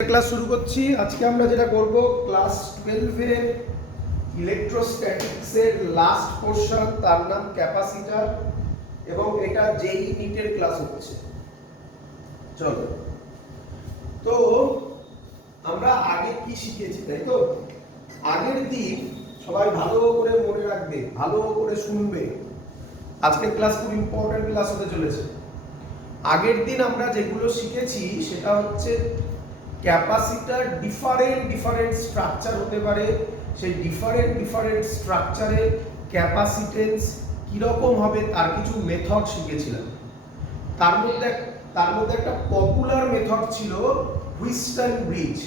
Class শুরু করছি। আজকে আমরা যেটা করব ক্লাস 12 এর ইলেকট্রোস্ট্যাটিক্স এর লাস্ট পোরশন, তার নাম ক্যাপাসিটর, এবং এটা জেই নিটের ক্লাস হচ্ছে। চলো, তো আমরা আগে কি শিখেছি, তাই তো? আগের দিন সবাই ভালো করে মনে রাখবে, ভালো করে শুনবে, আজকের ক্লাস খুব ইম্পর্টেন্ট ক্লাস হতে চলেছে। আগের দিন আমরা যেগুলো শিখেছি সেটা হচ্ছে ক্যাপাসিটর ডিফারেন্ট স্ট্রাকচার হতে পারে, সেই ডিফারেন্ট স্ট্রাকচারে ক্যাপাসিটেন্স কিরকম হবে তার কিছু মেথড শিখেছিলাম। তার মধ্যে একটা পপুলার মেথড ছিল হুইস্টন ব্রিজ,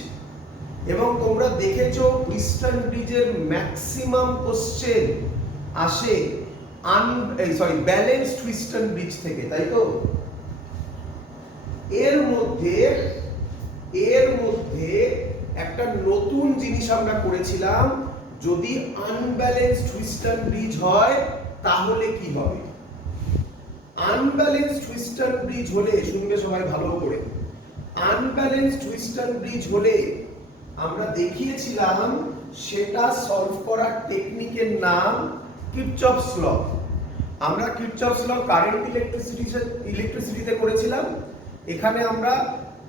এবং তোমরা দেখেছো হুইস্টন ব্রিজের ম্যাক্সিমাম কোশ্চেন আসে ব্যালেন্সড হুইস্টন ব্রিজ থেকে, তাই তো? এর মধ্যে একটা নতুন জিনিস আমরা করেছিলাম, যদি আনব্যালেন্সড হুইস্টন ব্রিজ হয় তাহলে কি হবে। আনব্যালেন্সড হুইস্টন ব্রিজ হলে, শুনবে সবাই ভালো করে, আনব্যালেন্সড হুইস্টন ব্রিজ হলে আমরা দেখিয়েছিলাম সেটা সলভ করার টেকনিকের নাম কিরচফস ল। আমরা কিরচফস ল কারেন্ট ইলেকট্রিসিটিতে করেছিলাম। এখানে আমরা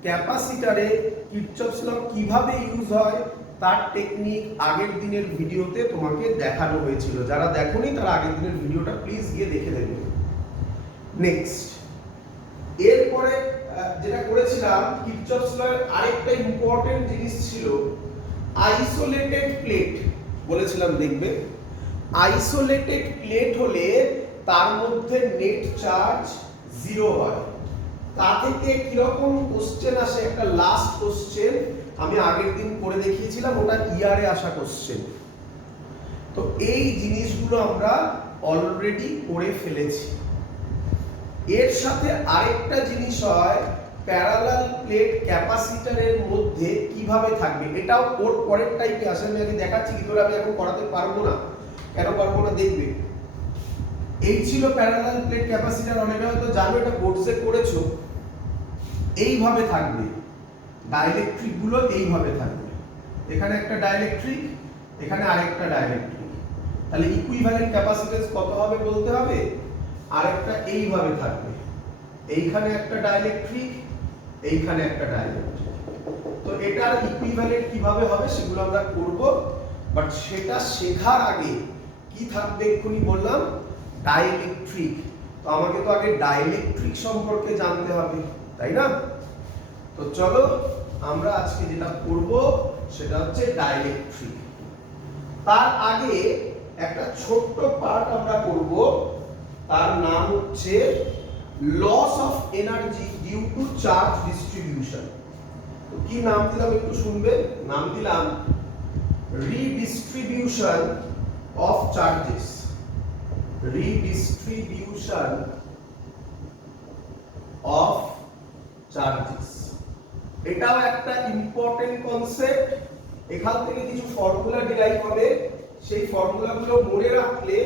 ক্যাপাসিটরে কিরচফস ল কিভাবে ইউজ হয় তার টেকনিক আগের দিনের ভিডিওতে তোমাকে দেখানো হয়েছিল। যারা দেখোনি তারা আগের দিনের ভিডিওটা প্লিজ গিয়ে দেখে দেবে। নেক্সট, এরপরে যেটা করেছিলাম, কিরচফস ল এর আরেকটা ইম্পর্টেন্ট জিনিস ছিল আইসোলেটেড প্লেট বলেছিলাম। দেখবে আইসোলেটেড প্লেট হলে তার মধ্যে নেট চার্জ 0 হয়। তা থেকে কিরকম কোশ্চেন আসে, একটা লাস্ট কোশ্চেন আমি আগের দিন করে দেখিয়েছিলাম, ওটা ইয়ারে আসা কোশ্চেন। তো এই জিনিসগুলো আমরা অলরেডি করে ফেলেছি। এর সাথে আরেকটা জিনিস হয়, প্যারালাল প্লেট ক্যাপাসিটরের মধ্যে কিভাবে থাকবে, এটাও ওর পরের টাইপে আসে। আমি আগে দেখাচ্ছি, কিন্তু আমি এখন করাতে পারবো না। কেন পারবো না দেখবে। এই ছিল প্যারালাল প্লেট ক্যাপাসিটর, অনেকে হয়তো জানো, এটা কোর্সে করেছো। এইভাবে থাকবে ডাইলেকট্রিক গুলো, এইভাবে থাকবে। এখানে একটা ডাইলেকট্রিক, এখানে আরেকটা ডাইলেকট্রিক। তাহলে ইকুইভ্যালেন্ট ক্যাপাসিট্যান্স কত হবে বলতে হবে। আরেকটা এইভাবে থাকবে, এইখানে একটা ডাইলেকট্রিক, এইখানে একটা ডাইলেকট্রিক। তো এটার ইকুইভ্যালেন্ট কিভাবে হবে সেগুলো আমরা করব, বাট সেটা শেখার আগে কি থাকবে এক্ষুনি বললাম, ডাইলেকট্রিক। তো আমাকে তো আগে ডাইলেকট্রিক সম্পর্কে জানতে হবে, তাই না? তো চলো আমরা আজকে যেটা করব সেটা হচ্ছে ডাইলেকট্রিক। তার আগে একটা ছোট্ট পার্ট আমরা করব, তার নাম হচ্ছে loss of energy due to charge distribution. তো কি নাম দিলাম একটু শুনবে। নাম দিলাম redistribution of charges. Redistribution of charges, এটাও একটা ইম্পর্টেন্ট কনসেপ্ট। এখান থেকে কিছু ফর্মুলা ডিরাইভ হবে, সেই ফর্মুলাগুলো মনে রাখলে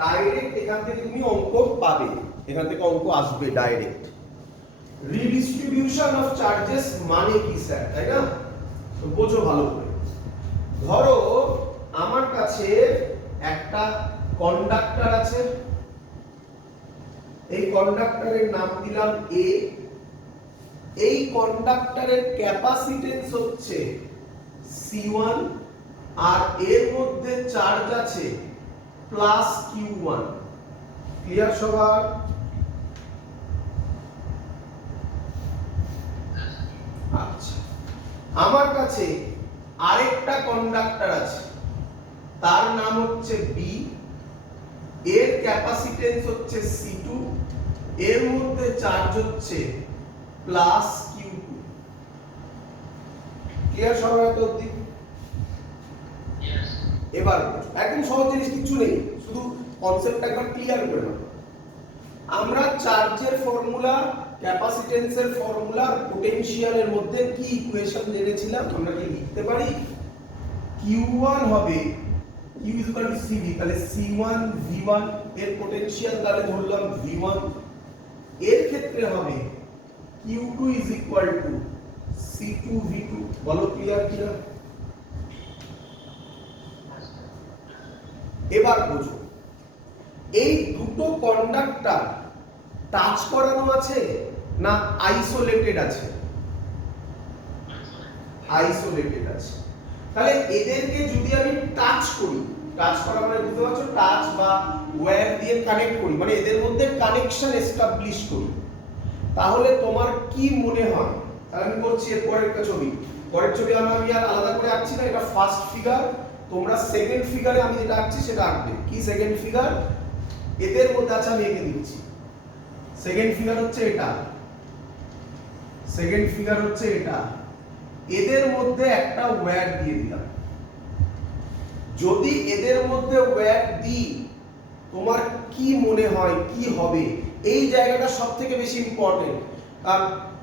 ডাইরেক্ট এখান থেকে তুমি অঙ্ক পাবে, এখান থেকে অঙ্ক আসবে ডাইরেক্ট। রিডিস্ট্রিবিউশন অফ চার্জেস মানে কি স্যার, তাই না? তো বোঝো ভালো করে। ধরো আমার কাছে একটা কন্ডাক্টর আছে, এই কন্ডাক্টরের নাম দিলাম এ। এই কন্ডাক্টরের ক্যাপাসিটেন্স হচ্ছে C1, আর এর মধ্যে চার্জ আছে প্লাস Q1। ক্লিয়ার সবার? আচ্ছা, আমার কাছে আরেকটা কন্ডাক্টর আছে, তার নাম হচ্ছে বি। এর ক্যাপাসিটেন্স হচ্ছে C2, এর মধ্যে চার্জ হচ্ছে প্লাস Q2। ক্লিয়ার সবার এত অবধি? এবার একদম সহজ জিনিস, কিছু নেই, শুধু কনসেপ্টটা একবার ক্লিয়ার করে নাও। আমরা চার্জের ফর্মুলা, ক্যাপাসিটেন্সের ফর্মুলা, পোটেনশিয়ালের মধ্যে কি ইকুয়েশন জেনেছিলাম, আমরা কি লিখতে পারি? Q1 হবে Q = CV, তাহলে C1 V1, এর পোটেনশিয়াল তাহলে ধরলাম V1। এর ক্ষেত্রে হবে Q2 = C2V2 বলো ক্লিয়ার কিনা? এবার বুঝো, এই দুটো কন্ডাক্টর টাচ করানো আছে না আইসোলেটেড আছে? আইসোলেটেড আছে। তাহলে এদেরকে যদি আমি টাচ করি, টাচ করা মানে বুঝতে পারছো, টাচ বা ওয়্যার দিয়ে কানেক্ট করি, মানে এদের মধ্যে কানেকশন এস্টাবলিশ করি, তাহলে তোমার কি মনে হয়? তাহলে আমি করছি এর পরের একটা ছবি, পরের ছবি আমি আর আলাদা করে আঁকছি না, এটা ফার্স্ট ফিগার, তোমরা সেকেন্ড ফিগারে আমি যেটা আঁকছি সেটা আঁকবে। কি সেকেন্ড ফিগার? এদের মধ্যে আচ্ছা আমি এঁকে দিচ্ছি। সেকেন্ড ফিগার হচ্ছে এটা, সেকেন্ড ফিগার হচ্ছে এটা, এদের মধ্যে একটা ওয়্যার দিয়ে দিলাম। যদি এদের মধ্যে ওয়্যার দিই, তোমার কি মনে হয় কি হবে? এই জায়গাটা সবথেকে বেশি ইম্পর্টেন্ট। আর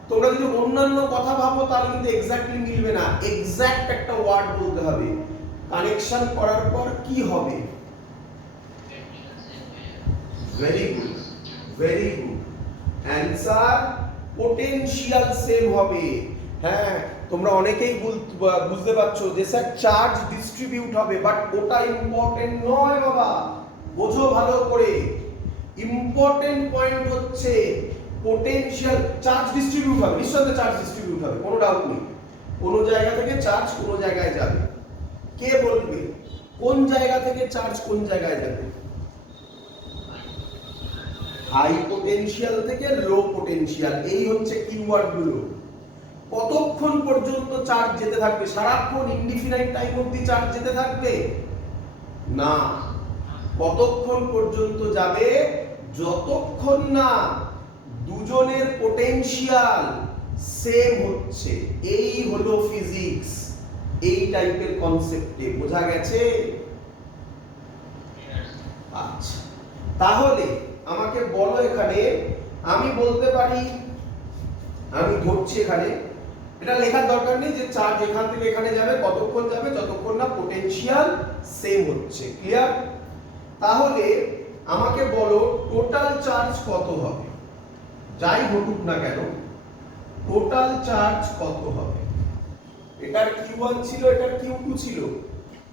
তোমরা যদি অন্যান্য কথা ভাবো তাহলে কিন্তু এক্স্যাক্টলি মিলবে না, এক্স্যাক্ট একটা ওয়ার্ড বলতে হবে। কানেকশন করার পর কি হবে? Very good, very good answer, potential same হবে। হ্যাঁ, তোমরা অনেকেই বুঝতে পারছো যে স্যার চার্জ ডিস্ট্রিবিউট হবে, বাট ওটা ইম্পর্টেন্ট নয় বাবা, বোঝো ভালো করে। ইম্পর্টেন্ট পয়েন্ট হচ্ছে পোটেনশিয়াল। চার্জ ডিস্ট্রিবিউট হবে, নিশ্চয়ই চার্জ ডিস্ট্রিবিউট হবে, কোনো ডাউট নেই। কোন জায়গা থেকে চার্জ কোন জায়গায় যাবে, কে বলবে কোন জায়গা থেকে চার্জ কোন জায়গায় যাবে? হাই পোটেনশিয়াল থেকে লো পোটেনশিয়াল, এই হচ্ছে কিওয়ার্ড গুলো। কতক্ষণ পর্যন্ত চার্জ যেতে থাকবে? সারাক্ষণ ইনডিফিনাইট টাইম অবধি চার্জ যেতে থাকবে না। কতক্ষণ পর্যন্ত যাবে? যতক্ষণ না দুজনের পোটেনশিয়াল সেম হচ্ছে। এই হলো ফিজিক্স, এই টাইপের কনসেপ্টে, বোঝা গেছে? আচ্ছা, তাহলে আমাকে বলো, এখানে আমি বলতে পারি, আমি ধরছি এখানে, এটা লেখার দরকার নেই যে চার্জ এখান থেকে এখানে যাবে, কতক্ষণ যাবে? যতক্ষণ না পোটেনশিয়াল সেম হচ্ছে। ক্লিয়ার? তাহলে আমাকে বলো টোটাল চার্জ কত হবে? যাই ঘটুক না কেন, টোটাল চার্জ কত হবে? এটার Q1 ছিল, এটার Q2 ছিল।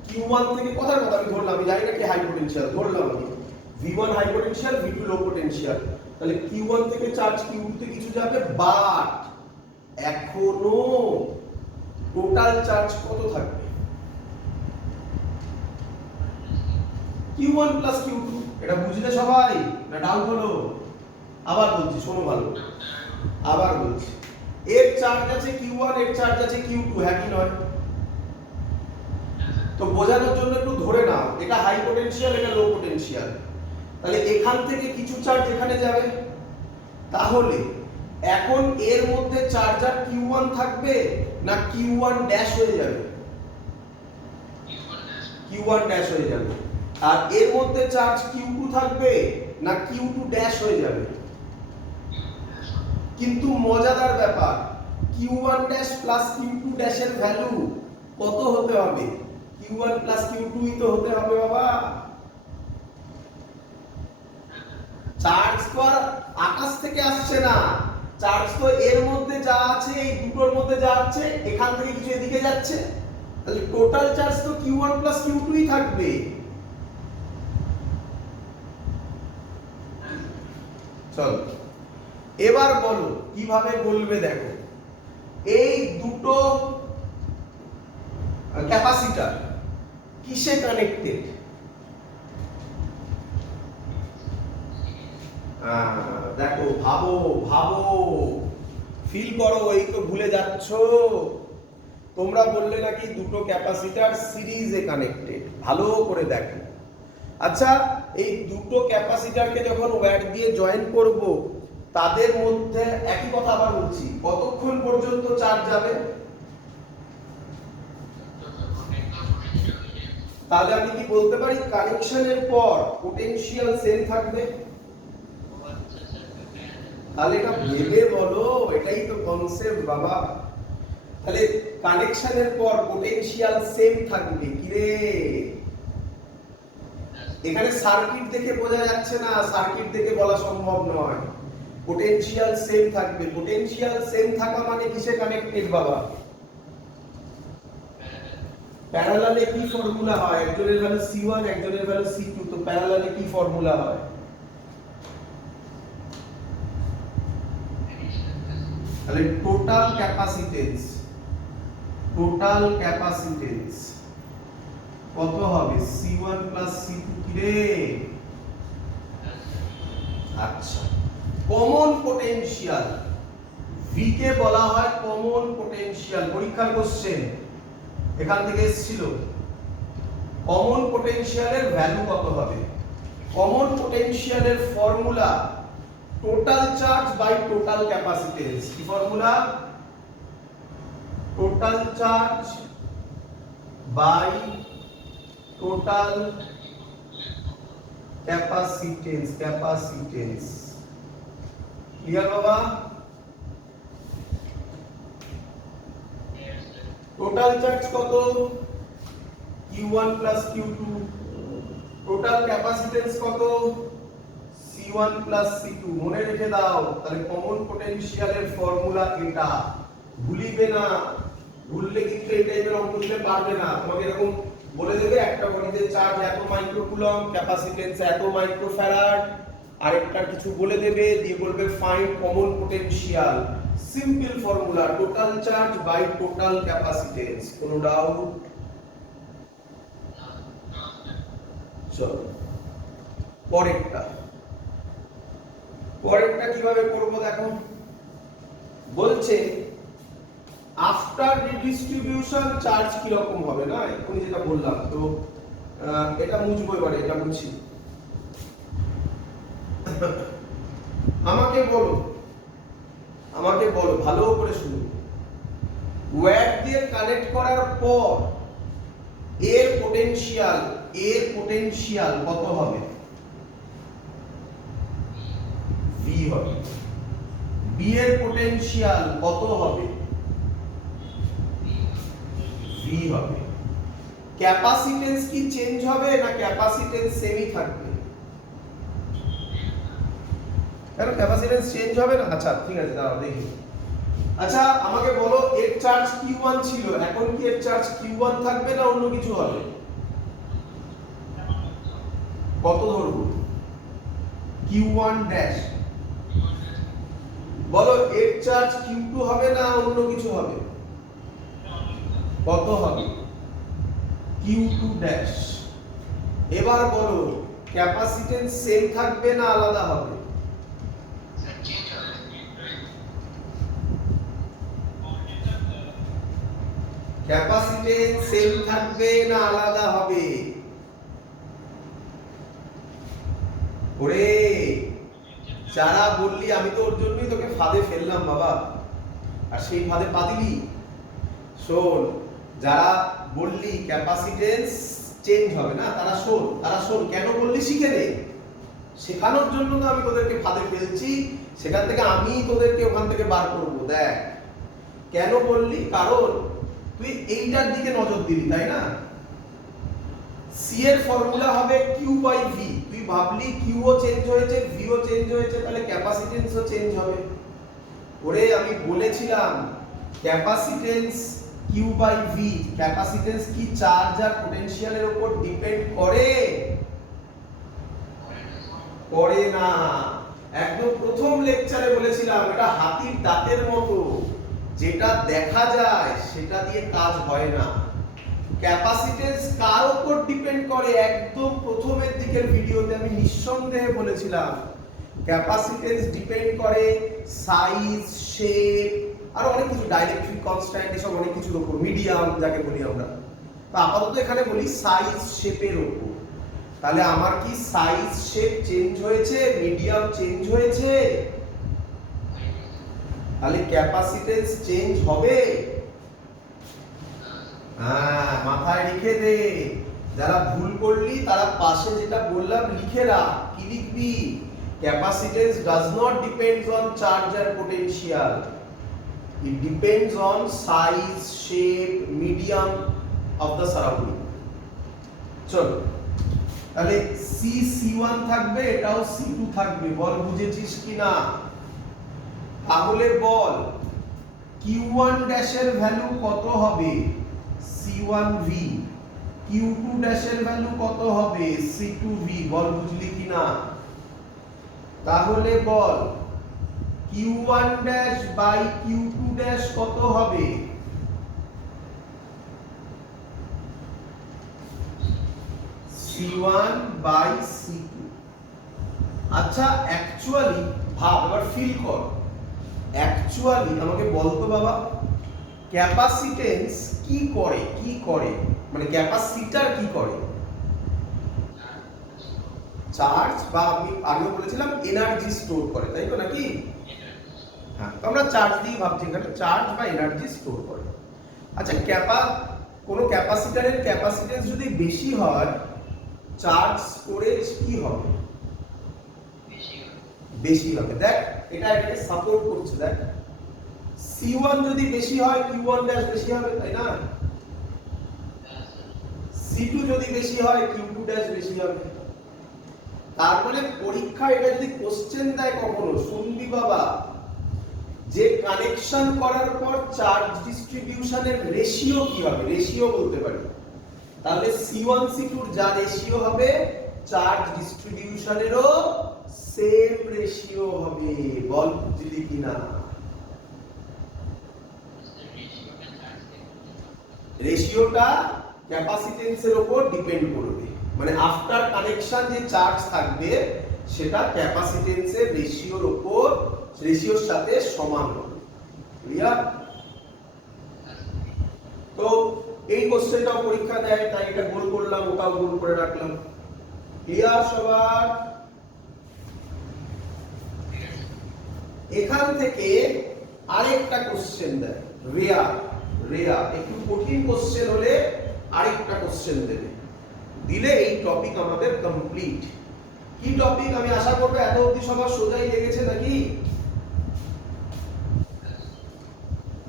Q1 থেকে কথার কথা আমি ধরলাম, আমি জানি না কি হাই পোটেনশিয়াল, ধরলাম আমি V1 হাই পোটেনশিয়াল, V2 লো পোটেনশিয়াল। তাহলে Q1 থেকে চার্জ Q2 তে কিছু যাবে, বাট এখনো টোটাল চার্জ কত থাকবে? Q1 plus Q2। এটা বুঝলে সবাই না ডাউট হলো? আবার বলছি, শোনো ভালো, আবার বলছি, এর চার্জ আছে Q1, এর চার্জ আছে Q2, হ্যাঁ কি নয়? তো বোঝানোর জন্য একটু ধরে নাও, এটা হাই পোটেনশিয়াল, এটা লো পোটেনশিয়াল। তাহলে এখান থেকে কিছু চার্জ এখানে যাবে, তাহলে এখন এর মধ্যে চার্জ আর Q1 থাকবে না Q1 ড্যাশ হয়ে যাবে? Q1 ড্যাশ হয়ে যাবে। আর এর মধ্যে চার্জ Q2 থাকবে না Q2 ড্যাশ হয়ে যাবে? কিন্তু মজাদার ব্যাপার, Q1 ড্যাশ প্লাস Q2 ড্যাশের ভ্যালু কত হতে হবে? Q1 প্লাস Q2 ই তো হতে হবে বাবা। চার্জ তো আর আকাশ থেকে আসছে না, চার্জ তো এর মধ্যে যা আছে, এই দুটোর মধ্যে যা আছে, এখান থেকে কিছু এদিকে যাচ্ছে, তাহলে টোটাল চার্জ তো Q1 প্লাস Q2 ই থাকবে। চলো এবার বলো কিভাবে বলবে, দেখো এই দুটো ক্যাপাসিটর কিসে কানেক্টেড? দেখো, ভাবো ভাবো, ফিল করো, এই তো ভুলে যাচ্ছ। তোমরা বললে নাকি দুটো ক্যাপাসিটর সিরিজে কানেক্টেড, ভালো করে দেখো। আচ্ছা, এই দুটো ক্যাপাসিটরকে যখন ওয়্যার দিয়ে জয়েন করব, তাদের মধ্যে একই কথা আবার বলছি, কতক্ষণ পর্যন্ত চার্জ যাবে? তাহলে আমি কি বলতে পারি কানেকশনের পর পোটেনশিয়াল সেম থাকবে? তাহলে এটা ভেবে বলো, এটাই তো কনসেপ্ট বাবা। তাহলে কানেকশনের পর পোটেনশিয়াল সেম থাকবে, কি রে? এখানে সার্কিট দেখে বোঝা যাচ্ছে না, সার্কিট দেখে বলা সম্ভব নয়। পোটেনশিয়াল সেম থাকবে। পোটেনশিয়াল সেম থাকা মানে কিসে কানেক্টেড বাবা? প্যারালালে কি ফর্মুলা হয়? একজনের ভ্যালু C1 একজনের ভ্যালু C2, তো প্যারালালে কি ফর্মুলা হয়? তাহলে টোটাল ক্যাপাসিটেন্স কত হবে? C1 C2 কি রে? আচ্ছা, কমন পোটেনশিয়াল V কে বলা হয় কমন পোটেনশিয়াল। পরীক্ষার কোশ্চেন এখান থেকে এসেছিল। কমন পোটেনশিয়ালের ভ্যালু কত হবে? কমন পোটেনশিয়ালের formula total charge by total capacitance. কি formula? Total charge by total capacitance. Clear বাবা? টোটাল চার্জ কত? Q1 Q2। টোটাল ক্যাপাসিটেন্স কত? C1 C2। মনে রেখে দাও, তাহলে কমন পোটেনশিয়ালের ফর্মুলা এটা। ভুলিবে না, ভুললে কিন্তু এই টাইপের অঙ্ক দিলে পারবে না। তোমাকে এরকম বলে দেবে একটা বডিতে চার্জ এত মাইক্রোকুলম, ক্যাপাসিটেন্স এত মাইক্রোফ্যারাড, আরেকটা কিছু বলে দেবে, দিয়ে বলবে find common potential. Simple formula total charge by total capacitance. কোনো ডাউট? চলো পরেরটা কিভাবে করব দেখো। বলছে আফটার রিডিস্ট্রিবিউশন চার্জ কি রকম হবে, না এখনই যেটা বললাম। তো এটা মুছবো, এবারে এটা মুছি। আমাকে বলো ভালো করে শুনো। ওয়্যার দিয়ে কানেক্ট করার পর এর পোটেনশিয়াল কত হবে? V হবে। B এর পোটেনশিয়াল কত হবে? V হবে। ক্যাপাসিটেন্স কি চেঞ্জ হবে না ক্যাপাসিটেন্স সেমই থাকবে? কেন ক্যাপাসিটেন্স চেঞ্জ হবে না? আচ্ছা ঠিক আছে, দাঁড়াও দেখি। আচ্ছা আমাকে বলো, এর চার্জ Q1 ছিল, এখন কি এর চার্জ Q1 থাকবে না অন্য কিছু হবে? কত ধরবো? Q1 dash. বলো এর চার্জ Q2 হবে না অন্য কিছু হবে? কত হবে? Q2 dash. এবার বলো ক্যাপাসিটেন্স সেম থাকবে না আলাদা হবে? ক্যাপাসিটেন্স সেম থাকবে না আলাদা হবে? ওরে যারা বললি, আমি তো ওর জন্যই তোকে ফাঁদে ফেললাম বাবা, আর সেই ফাঁদে পা দিলি। শোন, যারা বললি ক্যাপাসিটেন্স চেঞ্জ হবে না, তারা শোন কেন বললি শিখে নে। শেখানোর জন্য তো আমি তোদেরকে ফাঁদে ফেলছি, সেখান থেকে আমি তোদেরকে ওখান থেকে বার করবো। দেখ কেন বললি, কারণ তুই এইটার দিকে নজর দিবি, তাই না? সি এর ফর্মুলা হবে Q বাই V। তুই ভাবলি Q ও চেঞ্জ হয়েছে, V ও চেঞ্জ হয়েছে, তাহলে ক্যাপাসিটেন্সও চেঞ্জ হবে। ওরে আমি বলেছিলাম capacitance Q by V, capacitance কি চার্জ আর পোটেনশিয়ালের উপর ডিপেন্ড করে? করে না। একদম প্রথম লেকচারে বলেছিলাম এটা হাতির দাঁতের মতো, যেটা দেখা যায় সেটা দিয়ে কাজ হয় না। ক্যাপাসিটেন্স কার উপর ডিপেন্ড করে? একদম প্রথমের দিকের ভিডিওতে আমি নিঃসন্দেহে বলেছিলাম ক্যাপাসিটেন্স ডিপেন্ড করে সাইজ, শেপ, আর অনেক কিছু, ডাইলেকট্রিক কনস্ট্যান্ট, এসব অনেক কিছুর উপর, মিডিয়াম যাকে বলি আমরা। তো আপাতত এখানে বলি সাইজ শেপের উপর। তাহলে আমার কি সাইজ শেপ চেঞ্জ হয়েছে, মিডিয়াম চেঞ্জ হয়েছে? তাহলে ক্যাপাসিটেন্স চেঞ্জ হবে? হ্যাঁ, মাথায় রেখে দে। যারা ভুল করলি তারা পাশে যেটা বললাম লিখে রাখ। কি লিখবি? Capacitance does not depends on charge and potential, it depends on size, shape, medium of the surrounding. চলো তাহলে C C1 থাকবে, এটাও C2 থাকবে। বল বুঝেছিস কি না? তাহলে বল Q1 ড্যাশের ভ্যালু কত হবে C1V, Q2 ড্যাশের ভ্যালু কত হবে C2V, বল বুঝলি কিনা? তাহলে বল Q1 dash by Q2 dash কত হবে? C1 by C2। আচ্ছা অ্যাকচুয়ালি ভাব, এবার ফিল কর, অ্যাকচুয়ালি আমাকে বলতো বাবা ক্যাপাসিটেন্স কি করে, কি করে, মানে ক্যাপাসিটর কি করে? চার্জ, বা আমি আগেও বলেছিলাম এনার্জি স্টোর করে, তাই তো নাকি? হ্যাঁ, তো আমরা চার্জ দিয়ে ভাবছি এখানে, চার্জ বা এনার্জি স্টোর করে। আচ্ছা কোনো ক্যাপাসিটরের ক্যাপাসিটেন্স যদি বেশি হয়, চার্জ স্টোরেজ কি হবে? বেশি হবে। দেখ এটা এটাকে সাপোর্ট করছে, দেখ C1 যদি বেশি হয় Q1 ড্যাশ বেশি হবে, তাই না? C2 যদি বেশি হয় Q2 ড্যাশ বেশি হবে। তারপরে পরীক্ষা এটা যদি কোশ্চেন দেয় কখনো, শুনবি বাবা, যে কানেকশন করার পর চার্জ ডিস্ট্রিবিউশনের রেশিও কি হবে, রেশিও বলতে পারি, তাহলে C1 C2 এর যা রেশিও হবে চার্জ ডিস্ট্রিবিউশনেরও সেম রেশিও হবে, বল বুঝলি কিনা? রেশিওটা ক্যাপাসিটেন্সের উপর ডিপেন্ড করবে, মানে আফটার কানেকশন যে চার্জ থাকবে সেটা ক্যাপাসিটেন্সের রেশিওর উপর, রেশিওর সাথে সমান হবে। ক্লিয়ার? তো এই কোশ্চেনটাও পরীক্ষা দেয়, তাই এটা গোল করলাম, ওটাও গোল করে রাখলাম। ক্লিয়ার সবার? এখান থেকে আরেকটা কোশ্চেন দেয়, রেয়ার একটু কঠিন কোশ্চেন হলে আরেকটা কোশ্চেন দেবে, দিলে এই টপিক আমাদের কমপ্লিট। কি টপিক? আমি আশা করব এত অবধি সবার সোজাই লেগেছে নাকি?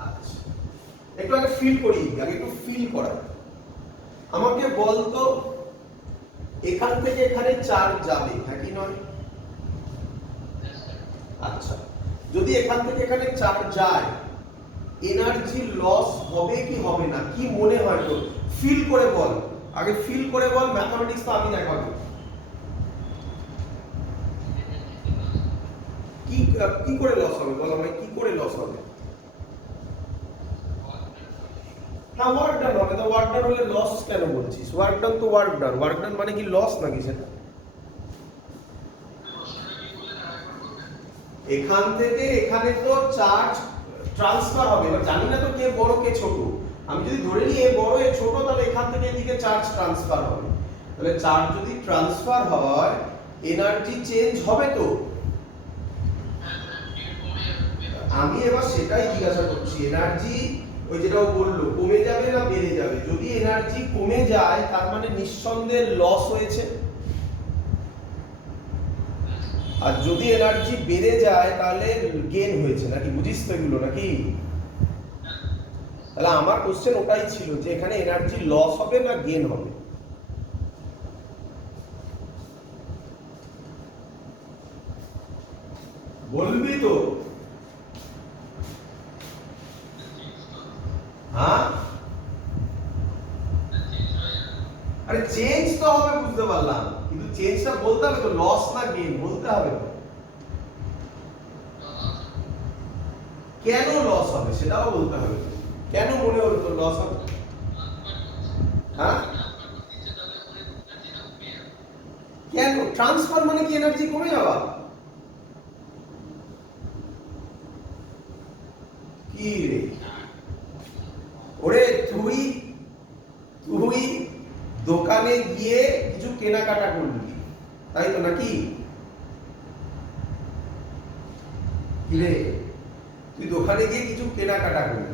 আচ্ছা একটু আগে ফিল করি, আগে একটু ফিল করা। আমাকে বলতো এখান থেকে এখানে চার্জ যাবে, হ্যাঁ কি নয়? আচ্ছা যদি এখান থেকে এখানে চার্জ যায়, এনার্জি লস হবে কি হবে না, কি মনে হয় তোর? ফিল করে বল, আগে ফিল করে বল, ম্যাথমেটিক্স তো আমি দেখাবো। কি করে লস হবে বল আমায়, কি করে লস হবে? হ্যাঁ ওয়ার্ক ডান হবে, তো ওয়ার্ক ডান হলে লস কেন বলছিস? ওয়ার্ক ডান তো ওয়ার্ক ডান, ওয়ার্ক ডান মানে কি লস নাকি সেটা? এখান থেকে এখানে তো চার্জ ট্রান্সফার হবে, এবার জানি না তো কে বড় কে ছোট, আমি যদি ধরে নিই এ বড় এ ছোট, তাহলে এখান থেকে এদিকে চার্জ ট্রান্সফার হবে, তাহলে চার্জ যদি ট্রান্সফার হয় এনার্জি চেঞ্জ হবে তো। আমি এবার সেটাই জিজ্ঞাসা করছি, এনার্জি ওই যেটা বললো কমে যাবে না বেড়ে যাবে? যদি এনার্জি কমে যায় তার মানে নিঃসন্দেহে লস হয়েছে, আর যদি এনার্জি বেড়ে যায় তাহলে গেইন হয়েছে, নাকি? বুঝিস তো এগুলো নাকি? তাহলে আমার কোশ্চেন ওটাই ছিল যে এখানে এনার্জি লস হবে না গেইন হবে। বলবি তো? হ্যাঁ আরে চেঞ্জ তো হবে বুঝতে পারলাম, কিন্তু চেঞ্জটা বলতে হবে তো, লস না গেইন বলতে হবে তো। কেন লস হবে সেটাও বলতে হবে, কেন মনে হলো তো লস হবে? হ্যাঁ কেন? ট্রান্সফার মানে কি এনার্জি কমে যাওয়া? কি রে ওরে, তুই তুই দোকানে গিয়ে কিছু কেনাকাটা করলি, তাই তো নাকি? কি রে, তুই দোকানে গিয়ে কিছু কেনাকাটা করলি,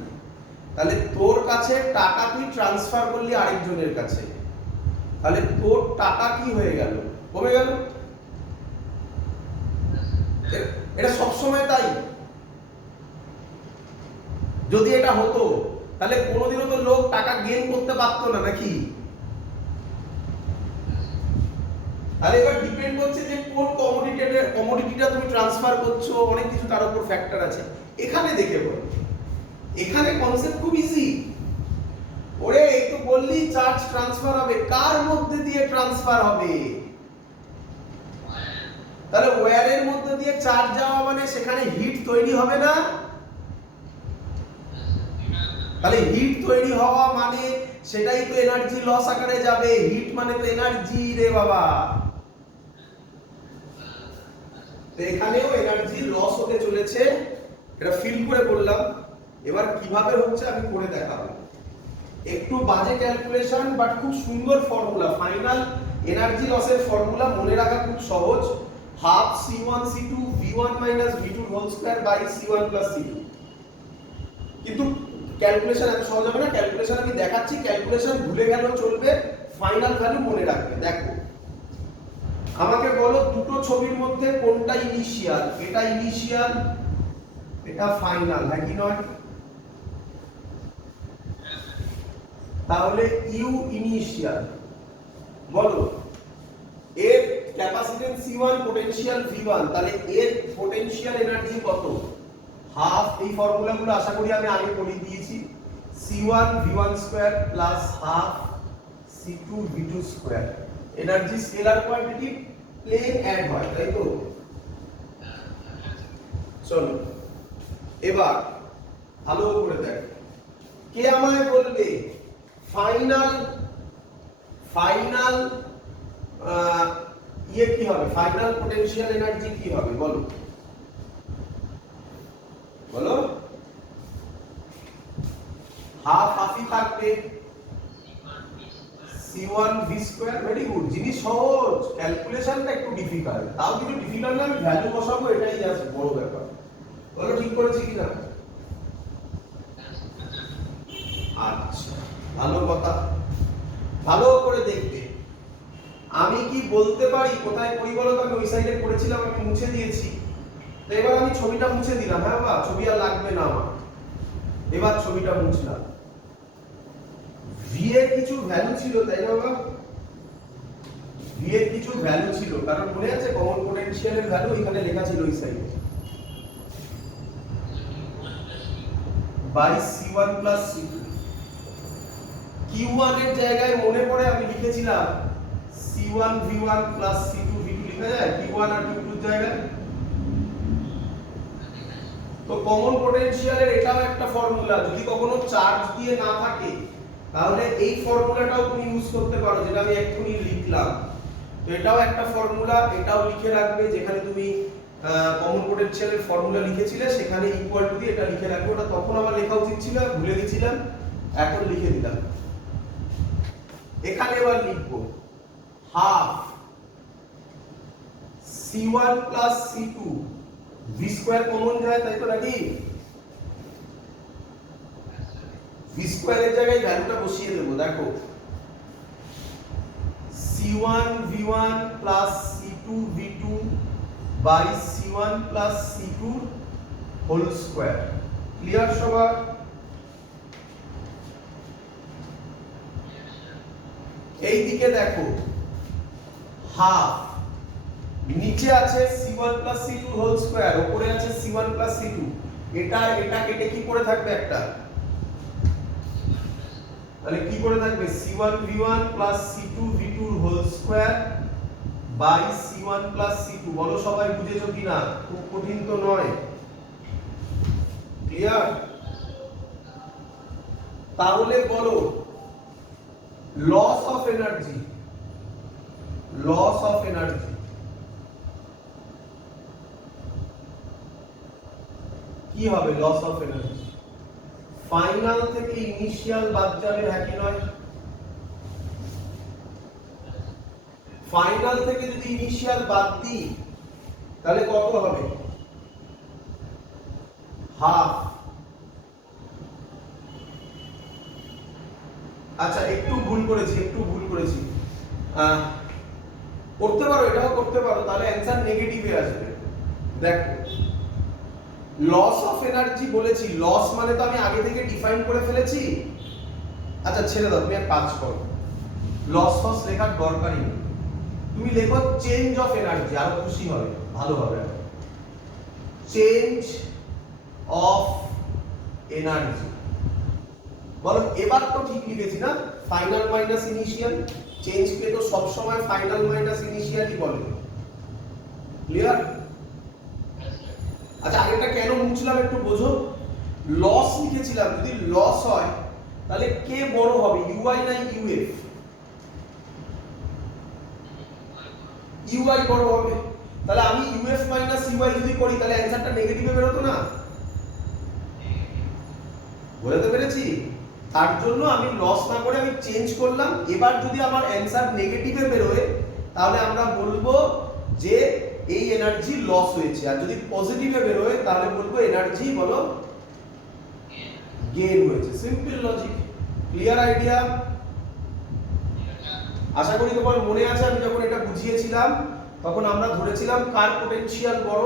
তাহলে তোর কাছে টাকা তুই ট্রান্সফার করলি আরেকজনের কাছে, তাহলে তোর টাকা কি হয়ে গেল? কমে গেল। এটা সবসময় তাই? যদি এটা হতো তাহলে কোনোদিনও তো লোক টাকা গেইন করতে পারতো না, নাকি? তাহলে এবার ডিপেন্ড করছে যে কোন কমোডিটিটা তুমি ট্রান্সফার করছো, অনেক কিছু তার উপর ফ্যাক্টর আছে। এখানে দেখে বল, এখানে কনসেপ্ট খুব ইজি। ওরে এই তো বললি চার্জ ট্রান্সফার হবে, কার মধ্যে দিয়ে ট্রান্সফার হবে? তাহলে ওয়্যারের মধ্যে দিয়ে চার্জ যাওয়া মানে সেখানে হিট তৈরি হবে না? তাহলে হিট তৈরি হওয়া মানে সেটাই তো এনার্জি লস আকারে যাবে। হিট মানে তো এনার্জি রে বাবা। তো এখানেও এনার্জি লস হতে চলেছে, এটা ফিল করে বললাম। এবার কিভাবে হচ্ছে আমি করে দেখাবো। একটু বাজে ক্যালকুলেশন বাট খুব সুন্দর ফর্মুলা। ফাইনাল এনার্জি লসের ফর্মুলা মনে রাখা খুব সহজ, half C1 C2 V1 V2 whole square by C1 C2। কিন্তু ক্যালকুলেশন এত সহজ হবে না, ক্যালকুলেশন আমি দেখাচ্ছি, ক্যালকুলেশন ভুলে গেলেও চলবে, ফাইনাল ভ্যালু মনে রাখবে। দেখো আমাকে বলো দুটো ছবির মধ্যে কোনটা ইনিশিয়াল? এটা ইনিশিয়াল, এটা ফাইনাল, হ্যাঁ কি নয়? তাহলে ইউ ইনিশিয়াল। বলো এর ক্যাপাসিট্যান্স C1, পোটেনশিয়াল V1, তাহলে এর পোটেনশিয়াল এনার্জি কত? হাফ। এই ফর্মুলাগুলো আশা করি আমি আগে পড়িয়ে দিয়েছি। C1 V1 square plus half C2 V2 square. Energy scalar quantity plain add হয়, তাই তো? চলো এবার ভালো করে দেখ, কে আমায় বলবে ফাইনাল ইয়ে কি হবে? ফাইনাল পোটেনশিয়াল এনার্জি কি হবে বলো? বলো। হাফ হাফই থাকবে, C1 V square. Very good, জিনিস সহজ, ক্যালকুলেশনটা একটু ডিফিকাল্ট। তাও কিছু ডিফিকাল্ট না, আমি ভ্যালু বসাবো, এটাই জাস্ট বড় ব্যাপার। বলো ঠিক করেছি কিনা? আচ্ছা ভালো কথা, ভালো করে দেখবে। আমি কি বলতে পারি কোথায় পরিবলক? আমি ওই সাইডে করেছিলাম, আমি মুছে দিয়েছি। তো এবার আমি ছবিটা মুছে দিলাম। হ্যাঁ বাবা, ছবি আর লাগবে না আমার। এবার ছবিটা মুছলাম। ভি এর কিছু ভ্যালু ছিল, তাই না বাবা? ভি এর কিছু ভ্যালু ছিল, কারণ মনে আছে কমন পোটেনশিয়ালের ভ্যালু এখানে লেখা ছিল ওই সাইডে, বাই C1 C2। Q1 এর জায়গায় মনে পড়ে আমি লিখেছিলাম C1 V1 C2 V2 লেখা যায় Q1 আর Q2 এর জায়গায়। তো কমন পোটেনশিয়ালের এটাও একটা ফর্মুলা। যদি কখনো চার্জ দিয়ে না থাকে তাহলে এই ফর্মুলাটাও তুমি ইউজ করতে পারো, যেটা আমি এক্ষুনি লিখলাম। তো এটাও একটা ফর্মুলা, এটাও লিখে রাখবে। যেখানে তুমি কমন পোটেনশিয়ালের ফর্মুলা লিখেছিলে সেখানে ইকুয়াল টু দিয়ে এটা লিখে রাখবে। ওটা তখন আমার লেখা উচিত ছিল, ভুলে গেছিলাম, এখন লিখে দিলাম। এখানে এবার লিখব half C1 C2 V square common যায়, তাই তো নাকি? V স্কয়ারের জায়গায় ভ্যালুটা বসিয়ে দেব। দেখো C1 V1 C2 V2 by C1 C2 whole square. Clear সবার? এই দিকে দেখো হাফ, নিচে আছে C1 C2 হোল স্কয়ার, উপরে আছে C1 C2। এটা কেটে কি করে থাকবে একটা? তাহলে কি করে থাকবে? C1 V1 C2 V2 whole square by C1 C2। বলো সবাই বুঝেছো কিনা? খুব কঠিন তো নয়। ক্লিয়ার? তাহলে বলো loss of energy, loss of energy কি হবে? লস অফ এনার্জি ফাইনাল থেকে ইনিশিয়াল বাদ যাবে, হ্যাঁ কি নয়? ফাইনাল থেকে যদি ইনিশিয়াল বাদ দিই তাহলে কত হবে? হাফ। আচ্ছা একটু ভুল করেছি করতে পারো, এটাও করতে পারো, তাহলে অ্যানসার নেগেটিভে আসবে। দেখো লস অফ এনার্জি বলেছি, লস মানে তো আমি আগে থেকে ডিফাইন করে ফেলেছি। আচ্ছা ছেড়ে দাও, তুমি এক কাজ করো, লস ফস লেখার দরকারই নেই। তুমি লেখো চেঞ্জ অফ এনার্জি, আরো খুশি হবে, ভালো হবে। চেঞ্জ অফ এনার্জি, বলো এবার তো ঠিক লিখেছি না? ফাইনাল মাইনাস ইনিশিয়াল, চেঞ্জ কে তো সব সময় ফাইনাল মাইনাস ইনিশিয়ালই বলে। ক্লিয়ার? আচ্ছা আগেরটা কেন মুছলাম একটু বোঝো। লস লিখেছিলাম, যদি লস হয় তাহলে কে বড় হবে, ইউআই না ইউএফ? ইউআই বড় হবে। তাহলে আমি ইউএফ মাইনাস ইউআই যদি করি তাহলে অ্যানসারটা নেগেটিভে বেরোতো না? বুঝতে পেরেছি? তার জন্য আমি লস না করে আমি চেঞ্জ করলাম। এবার যদি আমার অ্যানসার নেগেটিভে বেরোয় তাহলে আমরা বলবো যে এই এনার্জি লস হয়েছে, আর যদি পজিটিভে বেরোয় তাহলে বলবো এনার্জি বলো গেইন হয়েছে। Simple logic. Clear idea? আশা করি তোমার মনে আছে আমি যখন এটা বুঝিয়েছিলাম তখন আমরা ধরেছিলাম কার পোটেনশিয়াল বড়?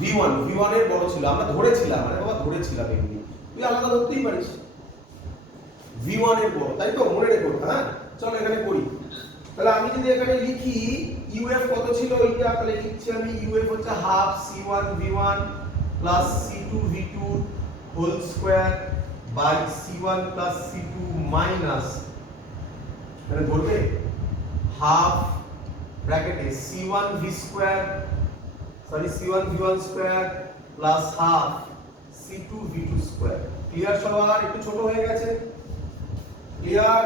V1 এর বড় ছিল, আমরা ধরেছিলাম। আরে বাবা ধরেছিলাম, এমনি তুই আলাদা ধরতেই পারিস। V1 এর বড়, তাই তো? মনে রেখো। হ্যাঁ চলো এখানে করি। তাহলে আমি যদি এখানে লিখি UF কত ছিল ওইটা, তাহলে লিখছি আমি UF হচ্ছে half C1 V1 plus C2 V2 whole square by C1 plus C2 minus, এখানে ধরবে হাফ ব্র্যাকেটে C1 V square C1 V1 square plus half C2 V2 square. Clear সবার? একটু ছোট হয়ে গেছে। ক্লিয়ার?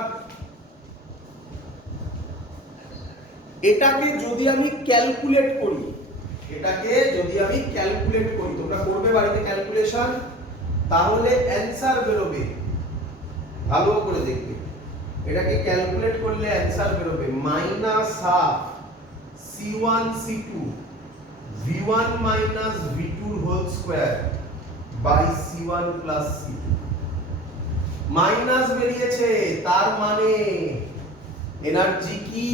এটাকে যদি আমি ক্যালকুলেট করি, তোমরা করবে বাড়িতে ক্যালকুলেশন, তাহলে অ্যানসার বেরোবে, ভালো করে দেখবে। এটাকে ক্যালকুলেট করলে অ্যানসার বেরোবে minus half C1 C2 V1 minus V2 whole square by C1 plus C2। Minus বেরিয়েছে, তার মানে এনার্জি কি?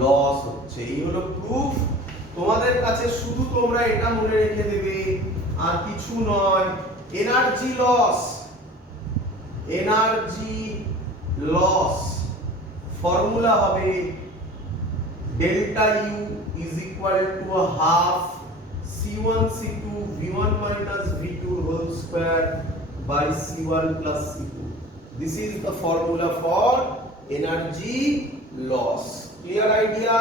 লস হচ্ছে। এই হলো প্রুফ। তোমাদের কাছে শুধু তোমরা এটা মনে রেখে দেবে, আর কিছু নয়। এনার্জি লস ফর্মুলা হবে delta U is equal to a half C1 C2 V1 minus V2 whole square by C1 plus C2. This is the formula for energy loss. Clear idea?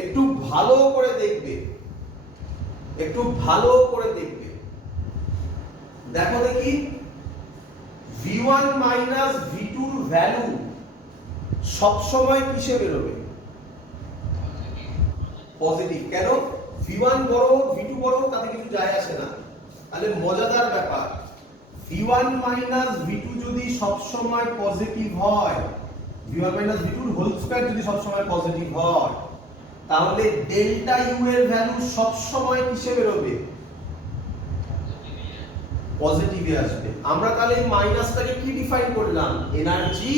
একটু ভালো করে দেখবে, দেখো দেখি V1 minus V2 এর value সব সময় কিসে বেরোবে? পজিটিভ। কেন? V1 বড় V2 বড় তাতে কিছু যায় আসে না। তাহলে মজাদার ব্যাপার, V1 minus V2 যদি সব সময় পজিটিভ হয়, V1 minus V2 whole square যদি সব সময় পজিটিভ হয়, তাহলে ডেল্টা ইউ এর ভ্যালু সব সময় কিসে বেরোবে? পজিটিভে আসবে। আমরা তাহলে এই মাইনাসটাকে কি ডিফাইন করলাম? Energy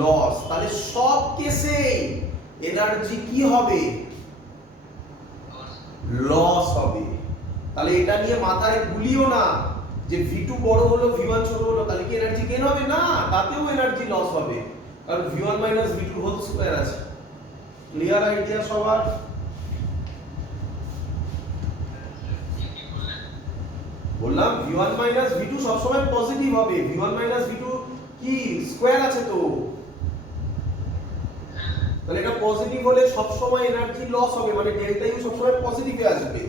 loss. তাহলে সব কেসে এনার্জি কি হবে? লস হবে। তাহলে এটা নিয়ে মাথায় গুলিও না যে V2 বড় হলো V1 ছোট হলো তাহলে কি এনার্জি গেইন হবে? না, তাতেও এনার্জি লস হবে, কারণ V1 V2 হোল স্কয়ার আছে। ক্লিয়ার আইডিয়া সবার? বললাম V1 V2 সব সময় পজিটিভ হবে। V1 V2 কি স্কয়ার আছে তো, তাহলে এটা পজিটিভ হলে সব সময় এনার্জি লস হবে, মানে ডেল্টা ইউ সব সময় পজিটিভে আসবে।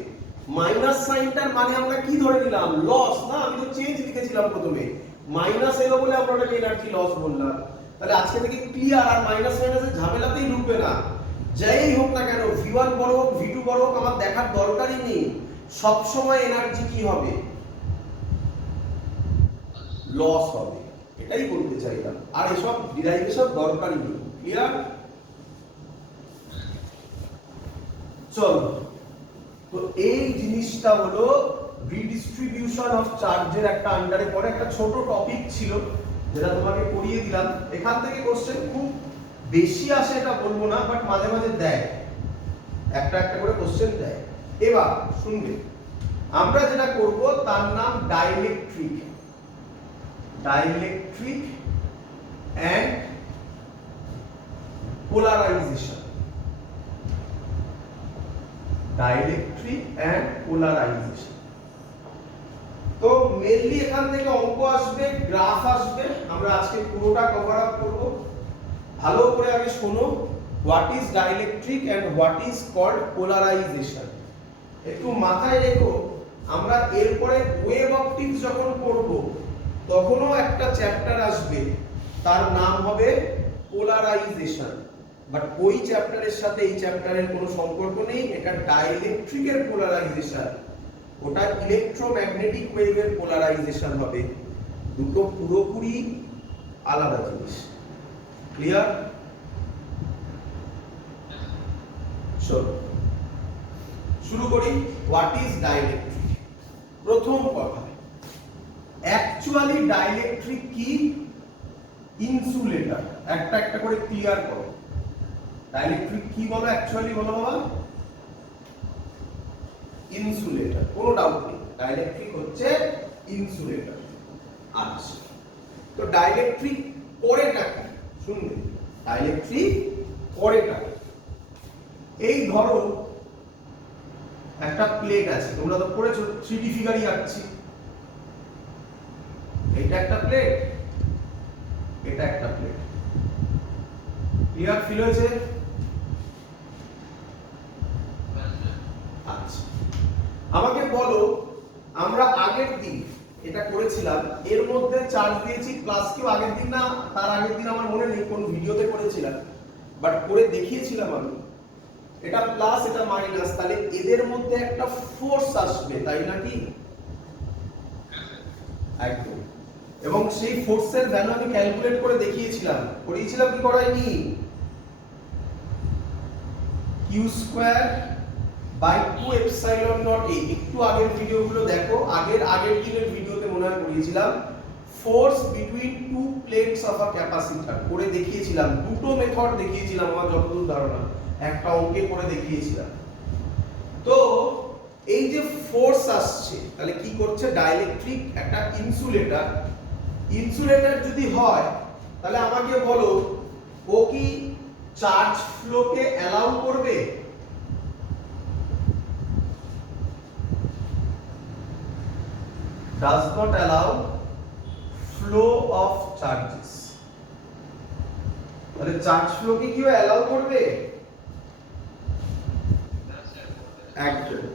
মাইনাস সাইনটার মানে আমরা কি ধরে নিলাম? লস না? আমি তো চেঞ্জ লিখেছিলাম প্রথমে, মাইনাস এলো বলে আমরা ওটাকে এনার্জি লস বললাম। তাহলে আজকে থেকে ক্লিয়ার, আর মাইনাস মাইনাসের ঝামেলাতেই ঢুকবে না। যাই হোক না কেন, V1 বড় হোক V2 বড় হোক আমার দেখার দরকারই নেই, সব সময় এনার্জি কি হবে? লস হবে। এটাই বলতে চাইলাম, আর এসব ডিরাইভেশন দরকারই নেই। ক্লিয়ার? চলো, তো এই জিনিসটা হলো রিডিস্ট্রিবিউশন অফ চার্জের একটা আন্ডারে পড়ে একটা ছোট টপিক ছিল যেটা তোমাকে পড়িয়ে দিলাম। এখান থেকে কোশ্চেন খুব বেশি আসে এটা বলবো না, বাট মাঝে মাঝে দেয়, একটা একটা করে কোশ্চেন দেয়। এবার শুনবে, আমরা যেটা করব তার নাম dielectric, dielectric and polarization, dielectric and polarization. তো মেইনলি এখান থেকে অঙ্ক আসবে, গ্রাফ আসবে, আমরা আজকে পুরোটা কভার আপ করব। ভালো করে আগে শোনো, what is dielectric and what is called polarization. একটু মাথায় রেখো, আমরা এরপরে ওয়েভ অপটিক্স যখন করব তখনও একটা চ্যাপ্টার আসবে, তার নাম হবে পোলারাইজেশন। বাট ওই চ্যাপ্টারের সাথে এই চ্যাপ্টারের কোনো সম্পর্ক নেই, এটা ডাইলেকট্রিকের পোলারাইজেশন, ওটা ইলেকট্রোম্যাগনেটিক ওয়েভের পোলারাইজেশন হবে, দুটো পুরোপুরি আলাদা জিনিস। ক্লিয়ার? চলো শুরু করি। What is dielectric? প্রথম কথা, অ্যাকচুয়ালি ডাইলেকট্রিক কি? ইনসুলেটর। একটা একটা করে ক্লিয়ার করো। ডাইলেকট্রিক কি বলো অ্যাকচুয়ালি? বলো বাবা। ইনসুলেটর, কোনো ডাউট নেই, ডাইলেকট্রিক হচ্ছে ইনসুলেটর। আচ্ছা, তো ডাইলেকট্রিক করেটা কি? শুনবে, ডাইলেকট্রিক করেটা কি? এই ধরো একটা প্লেট আছে, তোমরা তো পড়েছো, 3D ফিগারই আঁকছি। এটা একটা প্লেট, এটা একটা প্লেট। ক্লিয়ার ফিল হয়েছে? আচ্ছা, আমাকে বলো, আমরা আগের দিন এটা করেছিলাম, এর মধ্যে চার্জ দিয়েছি প্লাস কিউ। আগের দিন না তার আগের দিন আমার মনে নেই কোন ভিডিওতে করেছিলাম, বাট করে দেখিয়েছিলাম আমি। এটা প্লাস, এটা মাইনাস, তাহলে এদের মধ্যে একটা ফোর্স আসবে, তাই নাকি? একদম। এবং সেই ফোর্সের ভ্যালু আমি ক্যালকুলেট করে দেখিয়েছিলাম, করিয়েছিলাম কি করাইনি? Q square by 2 epsilon naught A. একটু আগের ভিডিওগুলো দেখো, আগের দিনের ভিডিওতে মনে হয় করিয়েছিলাম force between two plates of a capacitor, করে দেখিয়েছিলাম। দুটো মেথড দেখিয়েছিলাম আমার যতদূর ধারণা, একটা অঙ্কে করে দেখিয়েছিলাম। তো এই যে ফোর্স আসছে, তাহলে কি করছে? ডাইলেকট্রিক একটা ইনসুলেটর, ইনসুলেটর যদি হয় তাহলে আমাকে বলো, ও কি চার্জ ফ্লোকে অ্যালাউ করবে? does not allow flow of charges। তাহলে চার্জ ফ্লো কি কেউ অ্যালাউ করবে? একদম,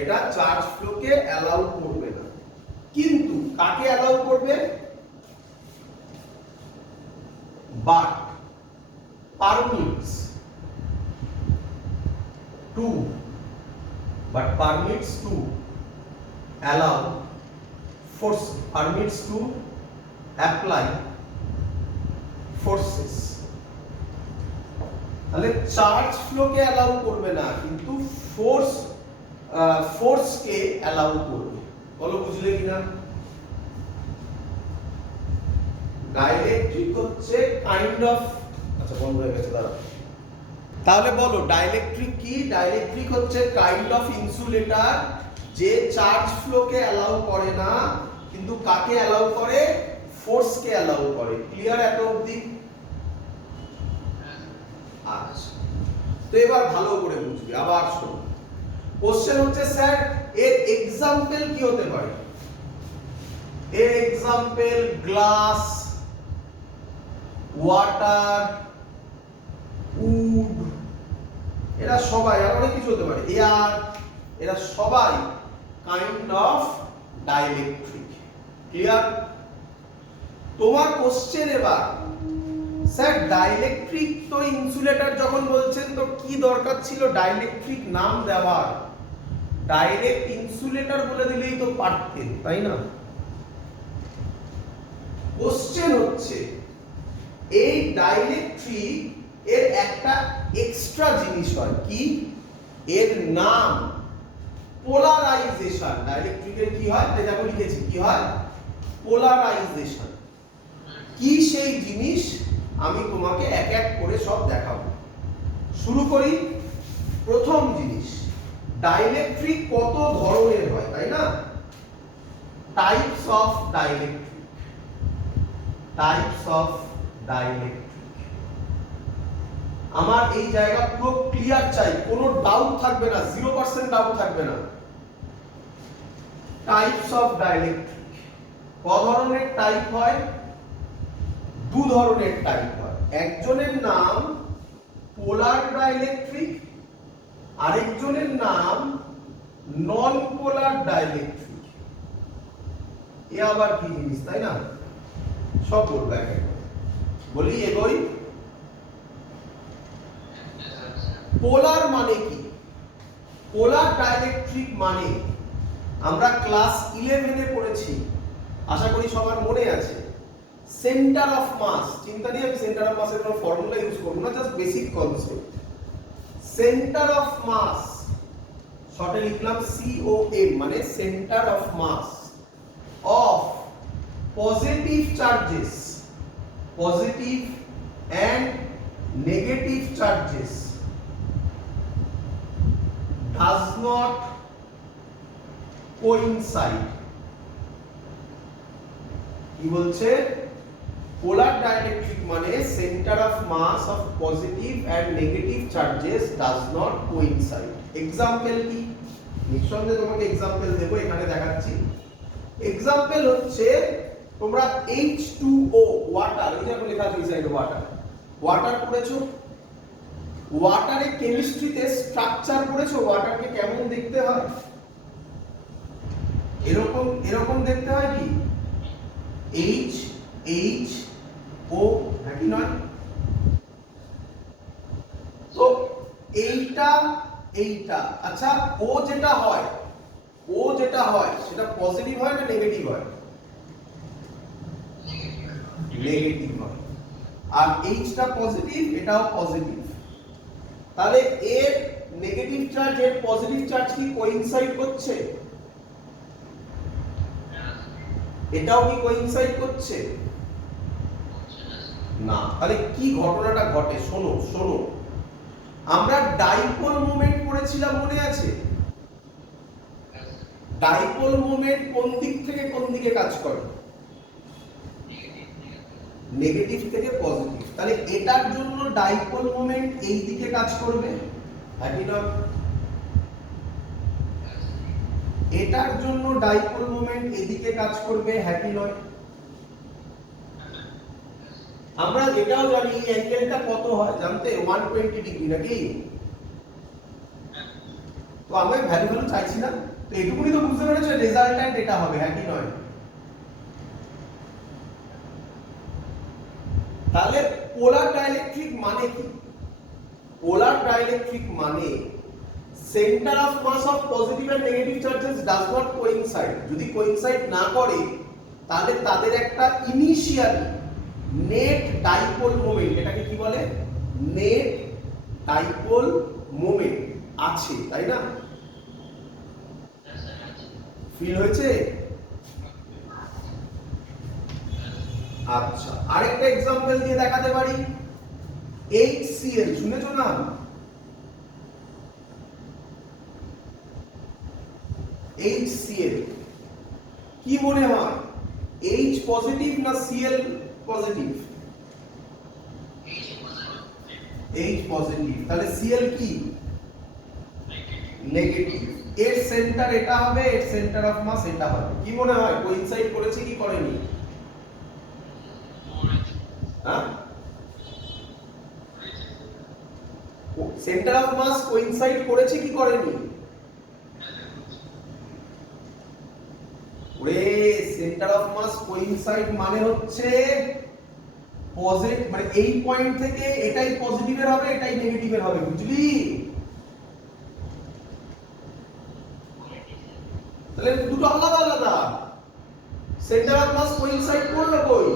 এটা চার্জ ফ্লোকে অ্যালাউ করবে না। কিন্তু কাকে অ্যালাউ করবে? But permits to allow force, permits to apply forces। তাহলে চার্জ ফ্লোকে অ্যালাউ করবে না, কিন্তু ফোর্সকে অ্যালাউ করবে। বলো বুঝলে কিনা? ডাইলেকট্রিক হচ্ছে কাইন্ড অফ, আচ্ছা বন্ধ হয়ে গেছে, দাঁড়াও। তাহলে বলো ডাইলেকট্রিক কি? ডাইলেকট্রিক হচ্ছে কাইন্ড অফ ইনসুলেটর যে চার্জ ফ্লোকে অ্যালাউ করে না, কিন্তু কাকে অ্যালাউ করে? ফোর্সকে অ্যালাউ করে। ক্লিয়ার এত অবধি? আচ্ছা, তো এবার ভালো করে বুঝবি। আবার শোনো, কোশ্চেন হচ্ছে স্যার এর এক্সাম্পল কি হতে পারে? এর এক্সাম্পল গ্লাস, ওয়াটার, উড, এরা সবাই, আর অনেক কিছু হতে পারে, এয়ার, এরা সবাই কাইন্ড অফ ডাইলেকট্রিক। ক্লিয়ার? তোমার কোশ্চেন এবার, স্যার ডাইলেকট্রিক তো ইনসুলেটর যখন বলছেন, তো কি দরকার ছিল ডাইলেকট্রিক নাম দেওয়ার? ডাইরেক্ট ইনসুলেটর বলে দিলেই তো পারতেন, তাই না? কোশ্চেন হচ্ছে এই ডাইলেকট্রিক এর একটা এক্সট্রা জিনিস হয়, কি? এর নাম পোলারাইজেশন। ডাইলেকট্রিকের কি হয়? দেখো লিখেছি, কি হয়? পোলারাইজেশন। কি সেই জিনিস আমি তোমাকে এক এক করে সব দেখাবো। শুরু করি। প্রথম জিনিস, ডাইইলেকট্রিক কত ধরনের হয়, তাই না? Types of dielectric, types of dielectric. আমার এই জায়গা পুরো ক্লিয়ার চাই, কোনো ডাউট থাকবে না, 0% ডাউট থাকবে না। টাইপস অফ ডাইইলেকট্রিক, ক ধরনের টাইপ হয়? দু ধরনের টাইপ হয়। একজনের নাম পোলার ডাইইলেকট্রিক, আরেকজনের নাম নন পোলার ডাইইলেকট্রিক। এ আবার কি জিনিস, তাই না? সব বলবো এক এক বলি, এগোই। পোলার মানে কি? পোলার ডাইইলেকট্রিক মানে আমরা ক্লাস 11 এ পড়েছি, আশা করি সবার মনে আছে। সেন্টার অফ মাস, চিন্তা নেই আমি সেন্টার অফ মাসের কোনো ফর্মুলা ইউজ করব না, just basic concept. Centre of mass শর্টে লিখলাম COM, মানে centre of mass of positive charges, positive and negative charges does not coincide। কি বলছে? পোলার ডাইইলেকট্রিক মানে centre of mass of positive and negative charges does not coincide. Example কি? নিঃসন্দেহে তোমাকে example দেব, এখানে দেখাচ্ছি। এক্সাম্পল হচ্ছে তোমরা H2O ওয়াটার, এই যে লেখা আছে এই সাইডে ওয়াটার, ওয়াটার পড়েছো? ওয়াটারে কেমিস্ট্রিতে স্ট্রাকচার পড়েছো? ওয়াটারকে কেমন দেখতে হয়? এরকম এরকম দেখতে হয় কি? HO, নাকি নয়? তো এইটা এইটা, আচ্ছা ও যেটা হয়, ও যেটা হয় সেটা পজিটিভ হয় না নেগেটিভ হয়? নেগেটিভ হয়। আর এইচটা পজিটিভ, এটাও পজিটিভ। তাহলে এর নেগেটিভ চার্জ এর পজিটিভ চার্জ কি কোইনসাইড করছে? এটাও কি কোইনসাইড করছে? না। তাহলে কি ঘটনাটা ঘটে? শোনো শোনো, আমরা ডাইপোল মোমেন্ট পড়েছিলাম, মনে আছে? ডাইপোল মোমেন্ট কোন দিক থেকে কোন দিকে কাজ করে? নেগেটিভ থেকে পজিটিভ। তাহলে এটার জন্য ডাইপোল মোমেন্ট এই দিকে কাজ করবে, নাকি না? এটার জন্য ডাইপোল মোমেন্ট এদিকে কাজ করবে, হ্যাঁ কি নয়? আমরা এটাও জানি এই অ্যাঙ্গেলটা কত হয় জানতে? 120 ডিগ্রি, নাকি? তো আমরা ভ্যালু চাইছি না, তো এটুকুনি তো বুঝতে পেরেছো, রেজাল্ট্যান্ট এটা হবে, হ্যাঁ কি নয়? তাহলে পোলার ডাইইলেকট্রিক মানে কি? পোলার ডাইইলেকট্রিক মানে centre of mass of positive and negative charges does not coincide. যদি কোইনসাইড না করে তাহলে তাদের একটা ইনিশিয়াল নেট ডাইপোল মোমেন্ট, এটাকে কি বলে? নেট ডাইপোল মোমেন্ট আছে, তাই না? ফিল হয়েছে? আচ্ছা, আরেকটা এক্সাম্পল দিয়ে দেখাতে পারি। HCl শুনেছো না? HCl কি মনে হয়? H পজিটিভ না Cl পজিটিভ? H positive. তাহলে Cl কি? নেগেটিভ। এর সেন্টার এটা হবে, এর সেন্টার অফ মাস এটা হবে। কি মনে হয় কোইনসাইড করেছে কি করেনি? হ্যাঁ, সেন্টার অফ মাস কোইনসাইড করেছে কি করেনি? ওরে সেন্টার অফ মাস কোইনসাইড মানে হচ্ছে পজিটিভ, মানে এই পয়েন্ট থেকে এটাই পজিটিভের হবে, এটাই নেগেটিভের হবে, বুঝলি? তাহলে দুটো আলাদা আলাদা। সেন্টার অফ মাস কোইনসাইড করলো কই?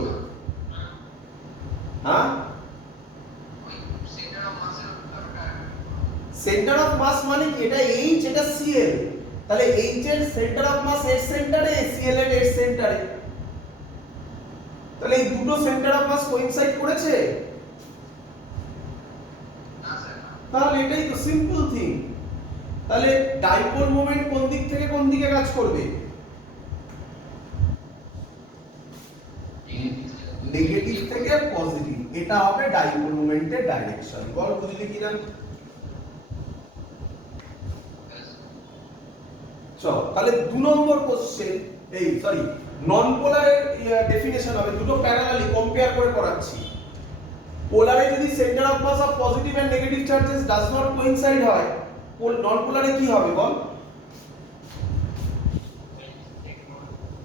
হ্যাঁ, সেন্টার অফ মাস মানে কি? এটা H, এটা Cl। তাহলে H এর সেন্টার অফ মাস এর সেন্টারে, Cl এর সেন্টারে। তাহলে এই দুটো সেন্টার অফ মাস কোইনসাইড করেছে? না স্যার। তাহলে এটাই তো সিম্পল থিং। তাহলে ডাইপোল মোমেন্ট কোন দিক থেকে কোন দিকে কাজ করবে? নেগেটিভ থেকে পজিটিভ, এটা হবে ডাইপোল মোমেন্টের ডাইরেকশন। বল বুঝলি কিনা? চল তাহলে 2 নম্বর কোশ্চেন, এই সরি নন পোলারের ডেফিনেশন হবে, দুটো প্যারালালি কম্পেয়ার করে করাচ্ছি। পোলারে যদি centre of mass of positive and negative charges does not coincide হয়, নন পোলারে কি হবে বল?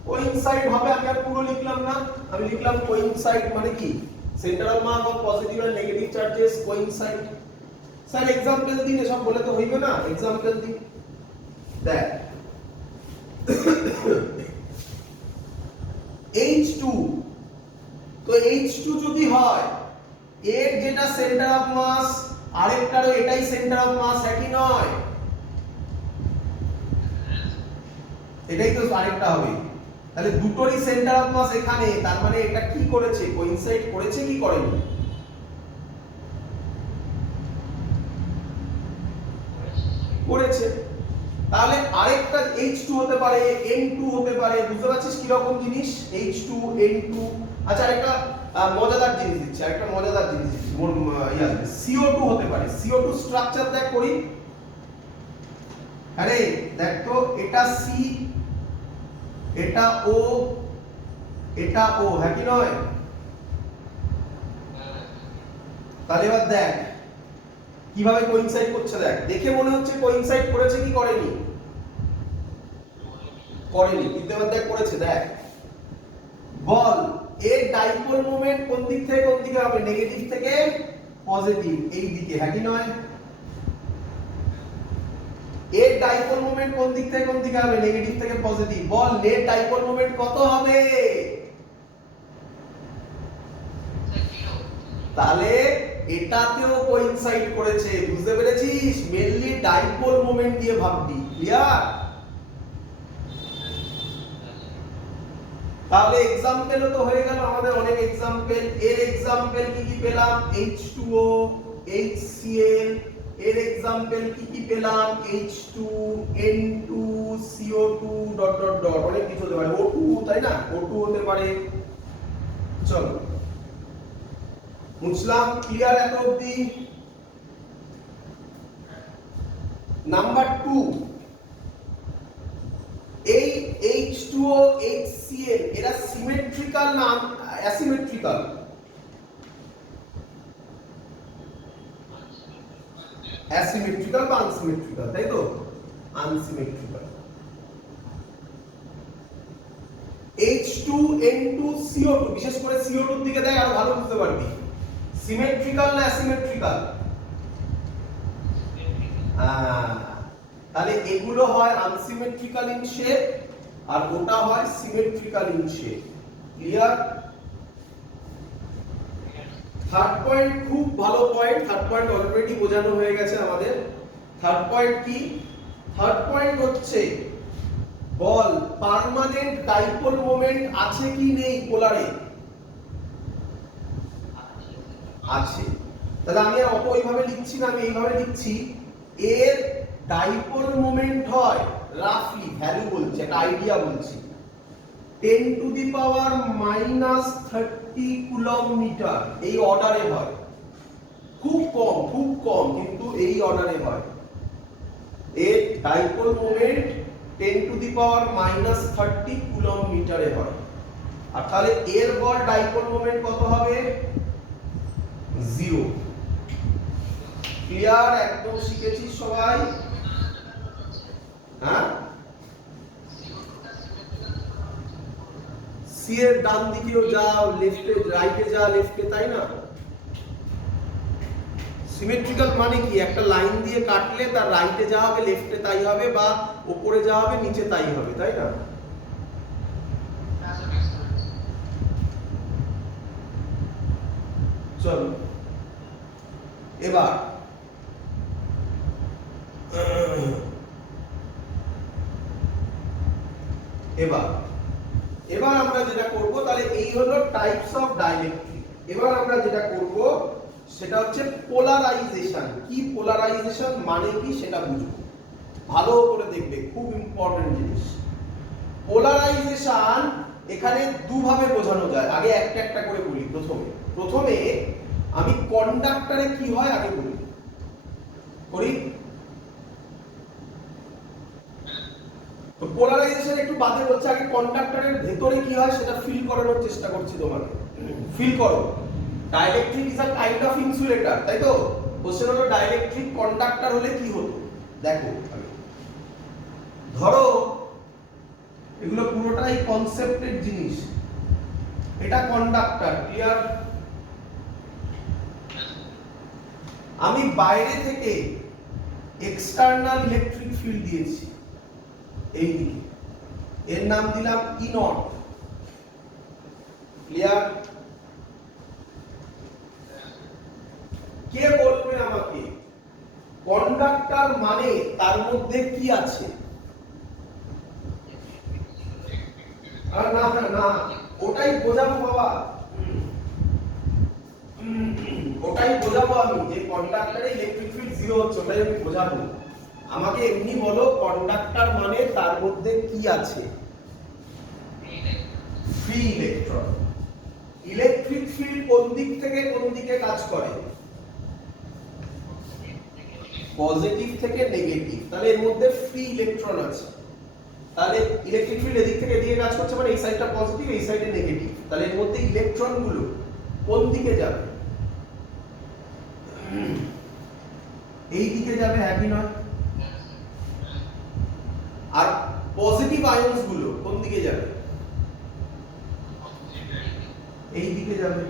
কোইনসাইড হবে। আমি আর পুরো লিখলাম না, আমি লিখলাম কোইনসাইড মানে কি, centre of mass of positive and negative charges coincide. Sir example দিন, এসব বলে তো হইবে না, एग्जांपल দিন। দেখ H2, তো H2 যদি হয়, এর যেটা সেন্টার অফ মাস আরেকটারও এটাই সেন্টার অফ মাস, একই নয়? এটাই তো আরেকটা হবে। তাহলে দুটোরই সেন্টার অফ মাস এখানে, তার মানে এটা কি করেছে, কোইনসাইড করেছে কি করেনি? করেছে। তাহলে আরেকটা H2 হতে পারে, N2 হতে পারে, বুঝতে পারছিস কি রকম জিনিস? H2 N2। আচ্ছা আরেকটা মজাদার জিনিস দিচ্ছি, আরেকটা মজাদার জিনিস দিচ্ছি, মোর CO2 হতে পারে। CO2 স্ট্রাকচার দেখ করি। আরে দেখ তো, এটা C, এটা O, এটা O, হ্যাঁ কি নয়? তাহলে এবার দেখ কিভাবে কোইনসাইড করছে, দেখ দেখে মনে হচ্ছে কোইনসাইড করেছে কি করেনি? করেনি, কিন্তু এবার দেখ করেছে। দেখ বল এর ডাইপোল মোমেন্ট কোন দিক থেকে কোন দিকে হবে? নেগেটিভ থেকে পজিটিভ, এই দিকে, হ্যাঁ কি নয়? এর ডাইপোল মোমেন্ট কোন দিক থেকে কোন দিকে হবে? নেগেটিভ থেকে পজিটিভ। বল নেট ডাইপোল মোমেন্ট কত হবে? তাহলে এটাতেও কোইনসাইড করেছে, বুঝতে পেরেছিস? মেইনলি ডাইপোল মোমেন্ট দিয়ে ভাববি, ক্লিয়ার? তাহলে एग्जांपल তো হয়ে গেল আমাদের, অনেক एग्जांपल। এর एग्जांपल কি কি পেলাম? H2O, HCl। এর एग्जांपल কি কি পেলাম? H2, N2, CO2 dot dot dot, অনেক কিছু হতে পারে, O2, তাই না? O2 হতে পারে। চলো মুছলাম, ক্লিয়ার এত অবধি? নাম্বার 2, এই H2O, HCl এরা সিমেট্রিক্যাল না অ্যাসিমেট্রিক্যাল? অ্যাসিমেট্রিক্যাল বা আনসিমেট্রিক্যাল, তাই তো? আনসিমেট্রিক্যাল। H2N2 CO2, বিশেষ করে CO2 এর দিকে দেখ, আরো ভালো বুঝতে পারবি। সিমেট্রিক্যাল না অ্যাসিমেট্রিক্যাল? তাহলে এগুলো হয় আনসিমেট্রিক্যাল ইন শেপ, আর ওটা হয় symmetrical in shape. Clear? Third point খুব ভালো পয়েন্ট, থার্ড পয়েন্ট অলরেডি বোঝানো হয়ে গেছে আমাদের। থার্ড পয়েন্ট কি? থার্ড পয়েন্ট হচ্ছে বল পার্মানেন্ট ডাইপোল মোমেন্ট আছে কি নেই পোলারে? আছে। তাহলে আমি আর অত ওইভাবে লিখছি না, আমি এইভাবে লিখছি। এর ডাইপোল মোমেন্ট হয় রাফলি, ভ্যালু বলছি, একটা আইডিয়া বলছি, 10 to the power -30 coulomb metre, এই অর্ডারে হয়। খুব কম কিন্তু এই অর্ডারে হয়। এর dipole moment 10 to the power -30 coulomb মিটারে হয়। আর তাহলে এর বল ডাইপোল মোমেন্ট কত হবে? 0। ক্লিয়ার? একদম শিখেছিস সবাই? হ্যাঁ, সি এর ডান দিকেও যাও, লেফটে রাইটে যা, লেফটে, তাই না? সিমেট্রিক্যাল মানে কি? একটা লাইন দিয়ে কাটলে তার রাইটে যা হবে লেফটে তাই হবে, বা উপরে যা হবে নিচে তাই হবে, তাই না? চলো এবার এবার আমরা যেটা করব, তাহলে এই হলো টাইপস অফ ডাইইলেকট্রিক। এবার আমরা যেটা করব সেটা হচ্ছে পোলারাইজেশন। কি পোলারাইজেশন মানে কি সেটা বুঝবো। ভালো করে দেখবে, খুব ইম্পর্টেন্ট জিনিস। পোলারাইজেশন এখানে দুভাবে বোঝানো যায়, আগে একটা একটা করে বলি। প্রথমে আমি কন্ডাক্টরে কি হয় আগে বলি, করি। তো পোলারাইজেশন একটু বাদে বলছে, আগে কন্ডাক্টরের ভেতরে কি হয় সেটা ফিল করানোর চেষ্টা করছি তোমাকে। ফিল করো, dielectric is a kind of insulator, তাই তো? কোশ্চেন হলো ডাইইলেকট্রিক কন্ডাক্টর হলে কি হতো। দেখো ধরো এগুলো পুরোটাই কনসেপ্টের জিনিস। এটা কন্ডাক্টর, ক্লিয়ার? আমি বাইরে থেকে এক্সটার্নাল ইলেকট্রিক ফিল্ড দিয়েছি এই দিকে, এর নাম দিলাম ই নট, ক্লিয়ার? কে বলবে আমাকে কন্ডাক্টর মানে তার মধ্যে কি আছে? আর না না না, ওটাই বোঝাবো বাবা, ওটাই বোঝাবো আমি, যে কন্ডাক্টরে ইলেকট্রিক ফিল্ড জিরো হচ্ছে, ওটাই আমি বোঝাবো। আমাকে এমনি বলো কন্ডাক্টর মানে তার মধ্যে কি আছে? Free electron. ইলেকট্রিক ফিল্ড কোন দিক থেকে কোন দিকে কাজ করে? পজিটিভ থেকে নেগেটিভ। তাহলে এর মধ্যে ফ্রি ইলেকট্রন আছে। তাহলে ইলেকট্রিক ফিল্ড এদিক থেকে এদিকে কাজ করছে, মানে এই সাইডটা পজিটিভ, এই সাইডে নেগেটিভ। তাহলে এর মধ্যে ইলেকট্রন গুলো কোন দিকে যাবে? এই দিকে যাবে, হ্যাপি নয়? আর পজিটিভ আয়নস গুলো কোন দিকে যাবে? এই দিকে যাবে।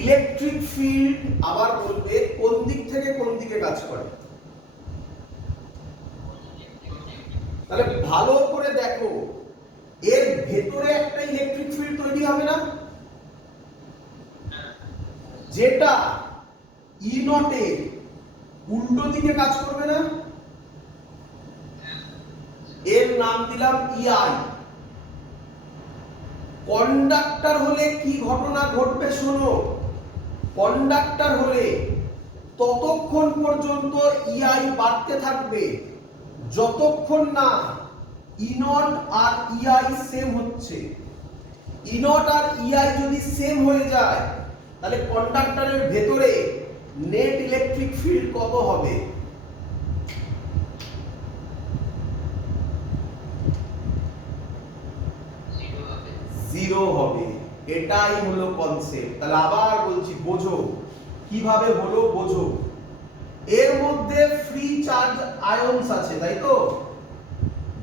ইলেকট্রিক ফিল্ড আবার বলবে কোন দিক থেকে কোন দিকে কাজ করে। তাহলে ভালো করে দেখো, এর ভেতরে একটা ইলেকট্রিক ফিল্ড তৈরি হবে না, যেটা ই নটের উল্টো দিকে কাজ করবে না? এর নাম দিলাম ইআই। কন্ডাক্টর হলে কি ঘটনা ঘটবে শোনো। কন্ডাক্টর হলে ততক্ষণ পর্যন্ত ইআই বাড়তে থাকবে যতক্ষণ না ই নট আর ইআই সেম হচ্ছে। ই নট আর ইআই যদি সেম হয়ে যায় তাহলে কন্ডাক্টরের ভেতরে নেট ইলেকট্রিক ফিল্ড কত হবে? জিরো হবে। এটাই হলো কনসেপ্ট। তাহলে আবার বলছি, বোঝো কিভাবে হলো, বোঝো। এর মধ্যে ফ্রি চার্জ আয়নস আছে, তাই তো?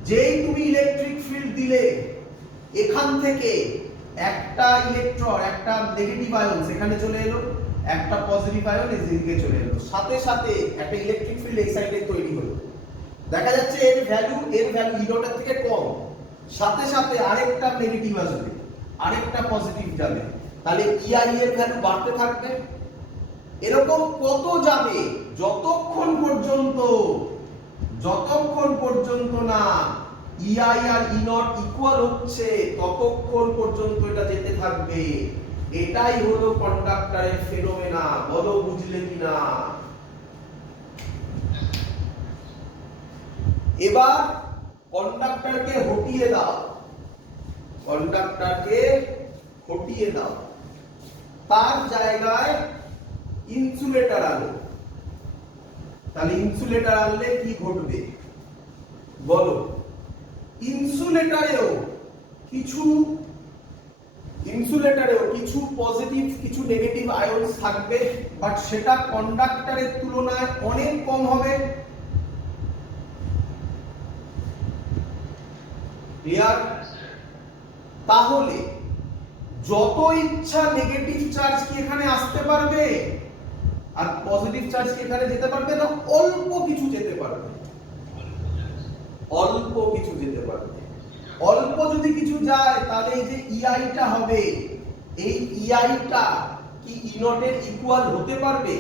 যেই তুমি ইলেকট্রিক ফিল্ড দিলে, এখান থেকে একটা ইলেকট্রন, একটা নেগেটিভ আয়ন সেখানে চলে এলো, একটা পজিটিভ আয়ন এই দিকে চলে এলো, সাথে সাথে একটা ইলেকট্রিক ফিল্ড এই সাইডে তৈরি হলো। দেখা যাচ্ছে এর ভ্যালু ই নটের থেকে কম, সাথে সাথে আরেকটা নেগেটিভ আসবে, আরেকটা পজিটিভ যাবে। তাহলে ইআই এর ভ্যালু বাড়তে থাকবে। এরকম কত যাবে? যতক্ষণ পর্যন্ত না ইআই আর ই নট ইকুয়াল হচ্ছে ততক্ষণ পর্যন্ত এটা যেতে থাকবে। এটাই হলো কন্ডাক্টরের ফেনোমেনা। বলো বুঝলে কিনা? এবার কন্ডাক্টরকে হটিয়ে দাও, কন্ডাক্টরকে হটিয়ে দাও, তার জায়গায় ইনসুলেটর আনো। তাহলে ইনসুলেটর আনলে কি ঘটবে বলো? ইনসুলেটরেও কিছু পজিটিভ কিছু নেগেটিভ আয়নস থাকবে, বাট সেটা কন্ডাক্টরের তুলনায় অনেক কম হবে। ক্লিয়ার? তাহলে যত ইচ্ছা নেগেটিভ চার্জ কি এখানে আসতে পারবে আর পজিটিভ চার্জ কি এখানে যেতে পারবে না? অল্প কিছু যেতে পারবে, অল্প কিছু যেতে পারবে। অল্প যদি কিছু যায় তাহলে এই যে ইআইটা হবে, এই ইআইটা কি ই নটের ইকুয়াল হতে পারবে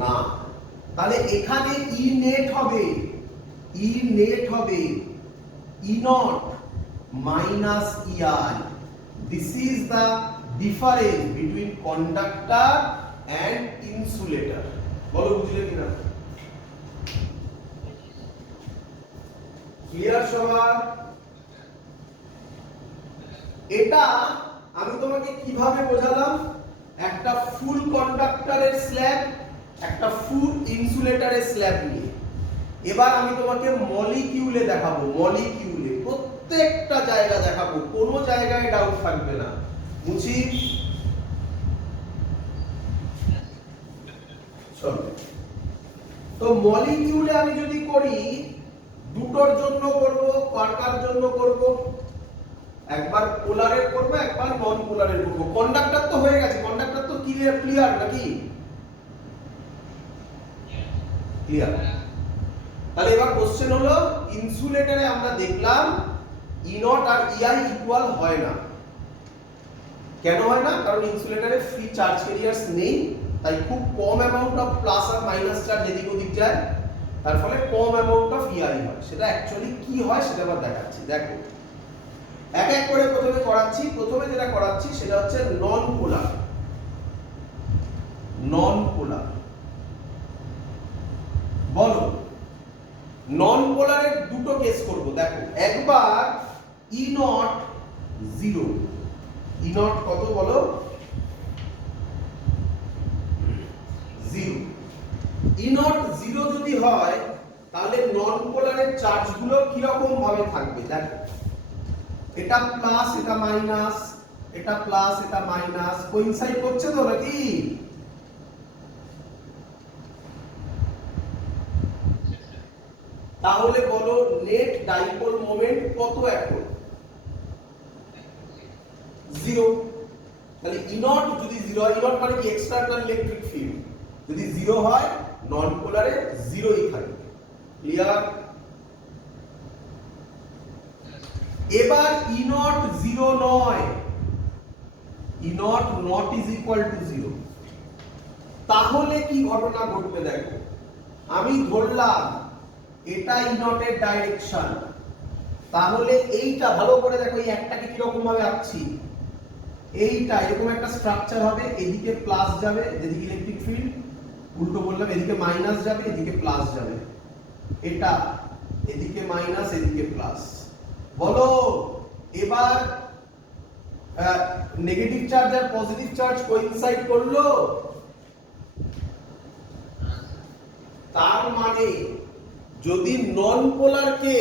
না। তাহলে এখানে ই নেট হবে ই not minus EI. This is the difference between conductor and insulator. বলো বুঝলে কিনা? ক্লিয়ার সবার? এটা আমি তোমাকে কিভাবে বোঝালাম? একটা ফুল কন্ডাক্টরের স্ল্যাব, একটা ফুল ইনসুলেটরের স্ল্যাব নিয়ে। এবার আমি তোমাকে মলিকিউলে দেখাবো, মলিকিউলে প্রত্যেকটা জায়গা দেখাবো, কোনো জায়গায় ডাউট থাকবে না। বুঝি? চলো, তো মলিকিউলে আমি যদি করি, দুটোর জন্য করব, কার জন্য করব? একবার পোলারের করব, একবার নন পোলারের করব। কন্ডাক্টর তো হয়ে গেছে, কন্ডাক্টর তো ক্লিয়ার নাকি? ক্লিয়ার। তাহলে এবার কোশ্চেন হলো, ইনসুলেটরে আমরা দেখলাম ই নট আর ইআই ইকুয়াল হয় না। কেন হয় না? কারণ ইনসুলেটরে ফ্রি চার্জ ক্যারিয়ার্স নেই, তাই খুব কম অ্যামাউন্ট অফ প্লাস আর মাইনাস চার্জ এদিক ওদিক যায়, তার ফলে কম অ্যামাউন্ট অফ ইআই হয়। সেটা অ্যাকচুয়ালি কি হয় সেটা আবার দেখাচ্ছি। দেখো, এক এক করে প্রথমে করাচ্ছি। প্রথমে যেটা করাচ্ছি সেটা হচ্ছে নন পোলার। নন পোলার বলো, নন পোলারের দুটো কেস করব। দেখো, একবার ই নট জিরো, ই নট কত বলো? জিরো। ই নট জিরো যদি হয় তাহলে নন পোলারের চার্জগুলো কি রকম ভাবে থাকবে? দেখো, এটা প্লাস, এটা মাইনাস, এটা প্লাস, এটা মাইনাস, কোইনসাইড করছে তো নাকি? তাহলে বলো নেট ডাইপোল মোমেন্ট কত এখন? জিরো। তাহলে ই নট যদি জিরো হয়, ই নট মানে কি? External electric field. যদি জিরো হয় নন পোলারে জিরোই থাকবে। ক্লিয়ার? এবার ই নট জিরো নয়, E naught not is equal to zero. তাহলে কি ঘটনা ঘটবে? দেখো, আমি ধরলাম এটা ই নটের ডাইরেকশন, তাহলে এইটা ভালো করে দেখো, এই একটাকে কি রকম ভাবে আঁকছি। এইটা এরকম একটা স্ট্রাকচার হবে, এদিকে প্লাস যাবে, যেদিকে ইলেকট্রিক ফিল্ড, উল্টো বললাম, এদিকে মাইনাস যাবে, এদিকে প্লাস যাবে। এটা এদিকে মাইনাস, এদিকে প্লাস। বলো, এবার নেগেটিভ চার্জ আর পজিটিভ চার্জ কোইনসাইড করলো, তার মানে যদি নন পোলারকে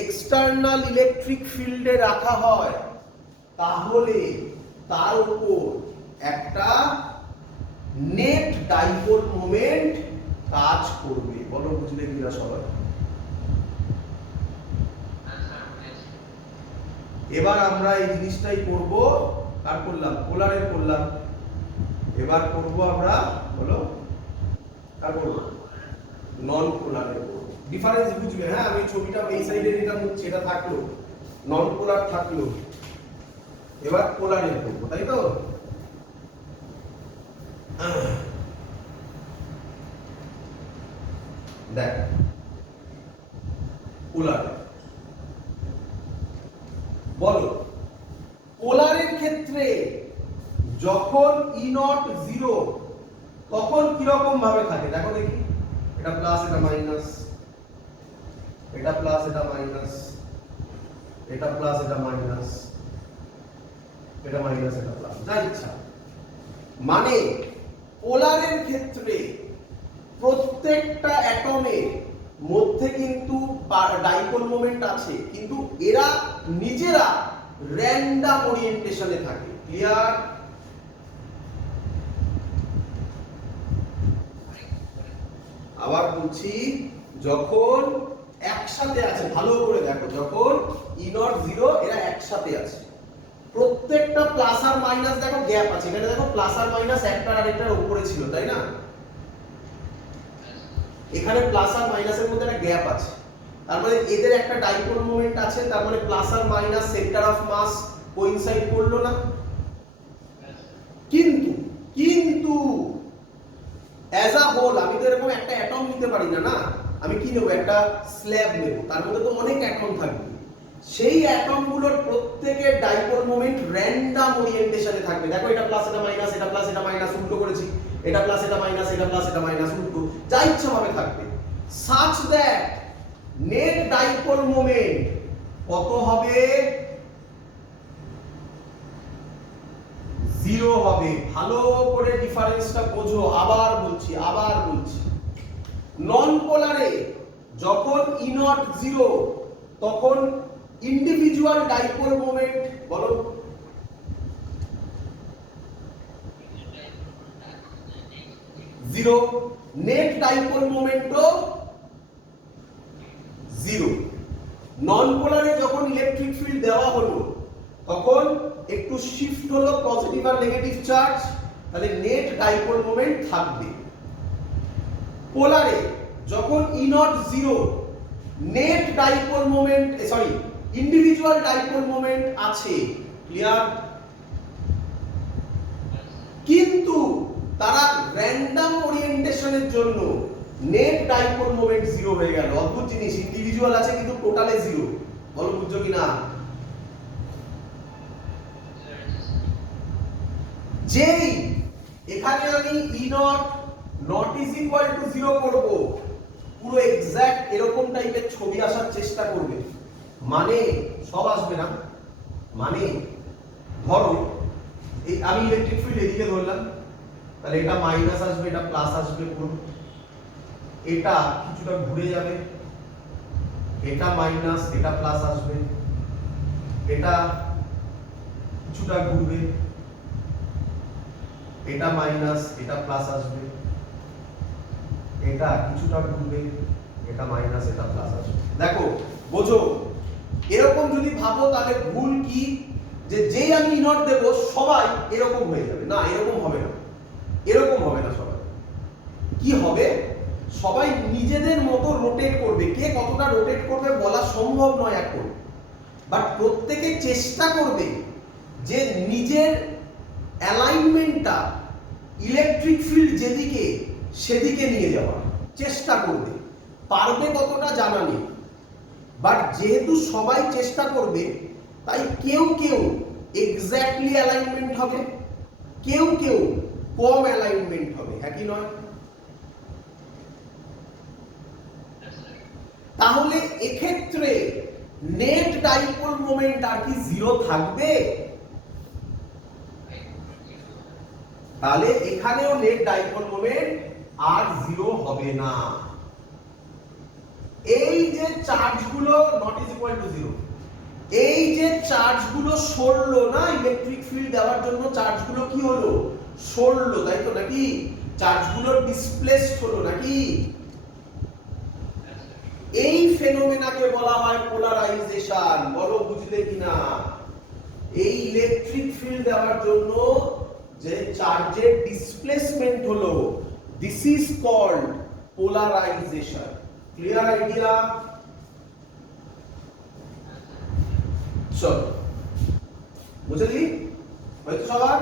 এক্সটার্নাল ইলেকট্রিক ফিল্ডে রাখা হয় তাহলে তার উপর একটা নেট ডাইপোল মোমেন্ট কাজ করবে। বলো বুঝলে কিনা সবাই? এবার আমরা এই জিনিসটাই করব। কার করলাম? পোলারের করলাম। এবার করব আমরা, বলো কার করব? নন পোলারের করব। ডিফারেন্স বুঝবে। হ্যাঁ, আমি ছবিটা এই সাইডে যেটা মুছছি এটা থাকলো, নন পোলার থাকলো, এবার পোলারের করব, তাই তো? দেখ, পোলার বলো, পোলারের ক্ষেত্রে যখন ই নট জিরো তখন কি রকম ভাবে থাকে? দেখো দেখি, এটা প্লাস, এটা মাইনাস, এটা প্লাস, এটা মাইনাস, এটা প্লাস, এটা মাইনাস, এটা মাইনাস, এটা প্লাস, যা ইচ্ছা। মানে পোলারের ক্ষেত্রে প্রত্যেকটা অ্যাটমের মধ্যে কিন্তু ডাইপোল মোমেন্ট আছে, কিন্তু এরা নিজেরা র্যান্ডম ওরিয়েন্টেশনে থাকে। ক্লিয়ার? আবার বলছি, যখন একসাথে আছে, ভালো করে দেখো, যখন ই নট জিরো এরা একসাথে আছে, প্রত্যেকটা প্লাস আর মাইনাস দেখো গ্যাপ আছে। এখানে দেখো প্লাস আর মাইনাস একটার আরেকটার উপরে ছিল, তাই না? এখানে প্লাস আর মাইনাসের মধ্যে একটা গ্যাপ আছে, তার মানে এদের একটা ডাইপোল মোমেন্ট আছে, তার মানে প্লাস আর minus centre of mass coincide করলো না? কিন্তু কিন্তু অ্যাজ আ হোল আমি তো এরকম একটা অ্যাটম নিতে পারি না, না? আমি কি নেব? একটা স্ল্যাব নেব, তার মধ্যে তো অনেক অ্যাটম থাকবে। সেই অ্যাটমগুলোর প্রত্যেকের ডাইপোল মোমেন্ট র্যান্ডম ওরিয়েন্টেশনে থাকবে। দেখো, এটা প্লাস, এটা মাইনাস, এটা প্লাস, এটা মাইনাস, উল্টো করেছি। এটা প্লাস এটা মাইনাস, এটা প্লাস এটা মাইনাস, উল্টো যা ইচ্ছা ভাবে থাকবে, such that net dipole moment কত হবে? 0 হবে। ভালো করে ডিফারেন্সটা বোঝো, আবার বলছি। নন পোলারে যখন ই নট 0 তখন ইন্ডিভিজুয়াল ডাইপোল মোমেন্ট বলো, জিরো, নেট ডাইপোল মোমেন্টও 0। নন পোলারে যখন ইলেকট্রিক ফিল্ড দেওয়া হলো তখন একটু শিফট হলো পজিটিভ আর নেগেটিভ চার্জ, তাহলে নেট ডাইপোল মোমেন্ট থাকবে। পোলারে যখন E naught 0 net dipole moment individual dipole moment আছে, ক্লিয়ার? কিন্তু তারা র্যান্ডম ওরিয়েন্টেশনের জন্য নেট ডাইপোল মোমেন্ট 0 হয়ে গেল। অদ্ভুত জিনিস, ইন্ডিভিজুয়াল আছে কিন্তু টোটালে 0। বলো বুঝছো কিনা? যেই এখানে আমি ই নট ইজ ইকুয়াল টু 0 করব, পুরো এক্সাক্ট এরকম টাইপের ছবি আসার চেষ্টা করবে, মানে সব আসবে না। মানে ধরো এই আমি ইলেকট্রিক ফিল্ড এদিকে ধরলাম, তাহলে এটা মাইনাস আসবে, এটা প্লাস আসবে, পুরো এটা কিছুটা ঘুরে যাবে, এটা মাইনাস এটা প্লাস আসবে, এটা কিছুটা ঘুরবে, এটা মাইনাস এটা প্লাস আসবে, এটা কিছুটা ঘুরবে, এটা মাইনাস এটা প্লাস আসবে। দেখো বোঝো, এরকম যদি ভাবো তাহলে ভুল কি, যে যেই আমি ই নট দেব সবাই এরকম হয়ে যাবে। না, এরকম হবে না, এরকম হবে না। সবাই কি হবে? সবাই নিজেদের মতো রোটেট করবে। কে কতটা রোটেট করবে বলা সম্ভব নয় এখন, বাট প্রত্যেকে চেষ্টা করবে যে নিজের অ্যালাইনমেন্টটা ইলেকট্রিক ফিল্ড যেদিকে সেদিকে নিয়ে যাওয়ার চেষ্টা করবে। পারবে কতটা জানা নেই, বাট যেহেতু সবাই চেষ্টা করবে তাই কেউ কেউ এক্স্যাক্টলি অ্যালাইনমেন্ট হবে, কেউ কেউ কম অ্যালাইনমেন্ট হবে, হ্যাঁ কি নয়? তাহলে এক্ষেত্রে নেট ডাইপোল মোমেন্ট আর কি 0 থাকবে? তাহলে এখানেও নেট ডাইপোল মোমেন্ট আর 0 হবে না। এই যে চার্জগুলো নট ইজ ইকুয়াল টু 0, এই যে চার্জগুলো সরলো না, ইলেকট্রিক ফিল্ড দেওয়ার জন্য চার্জগুলো কি হলো? সরলো, তাই তো নাকি? চার্জগুলো ডিসপ্লেসড হলো নাকি? এই ফেনোমেনাকে বলা হয় পোলারাইজেশন। বলো বুঝলে কিনা? এই ইলেকট্রিক ফিল্ড দেওয়ার জন্য যে চার্জের ডিসপ্লেসমেন্ট হলো, this is called polarization. Clear idea? চলো বুঝলি হয়তো সবার?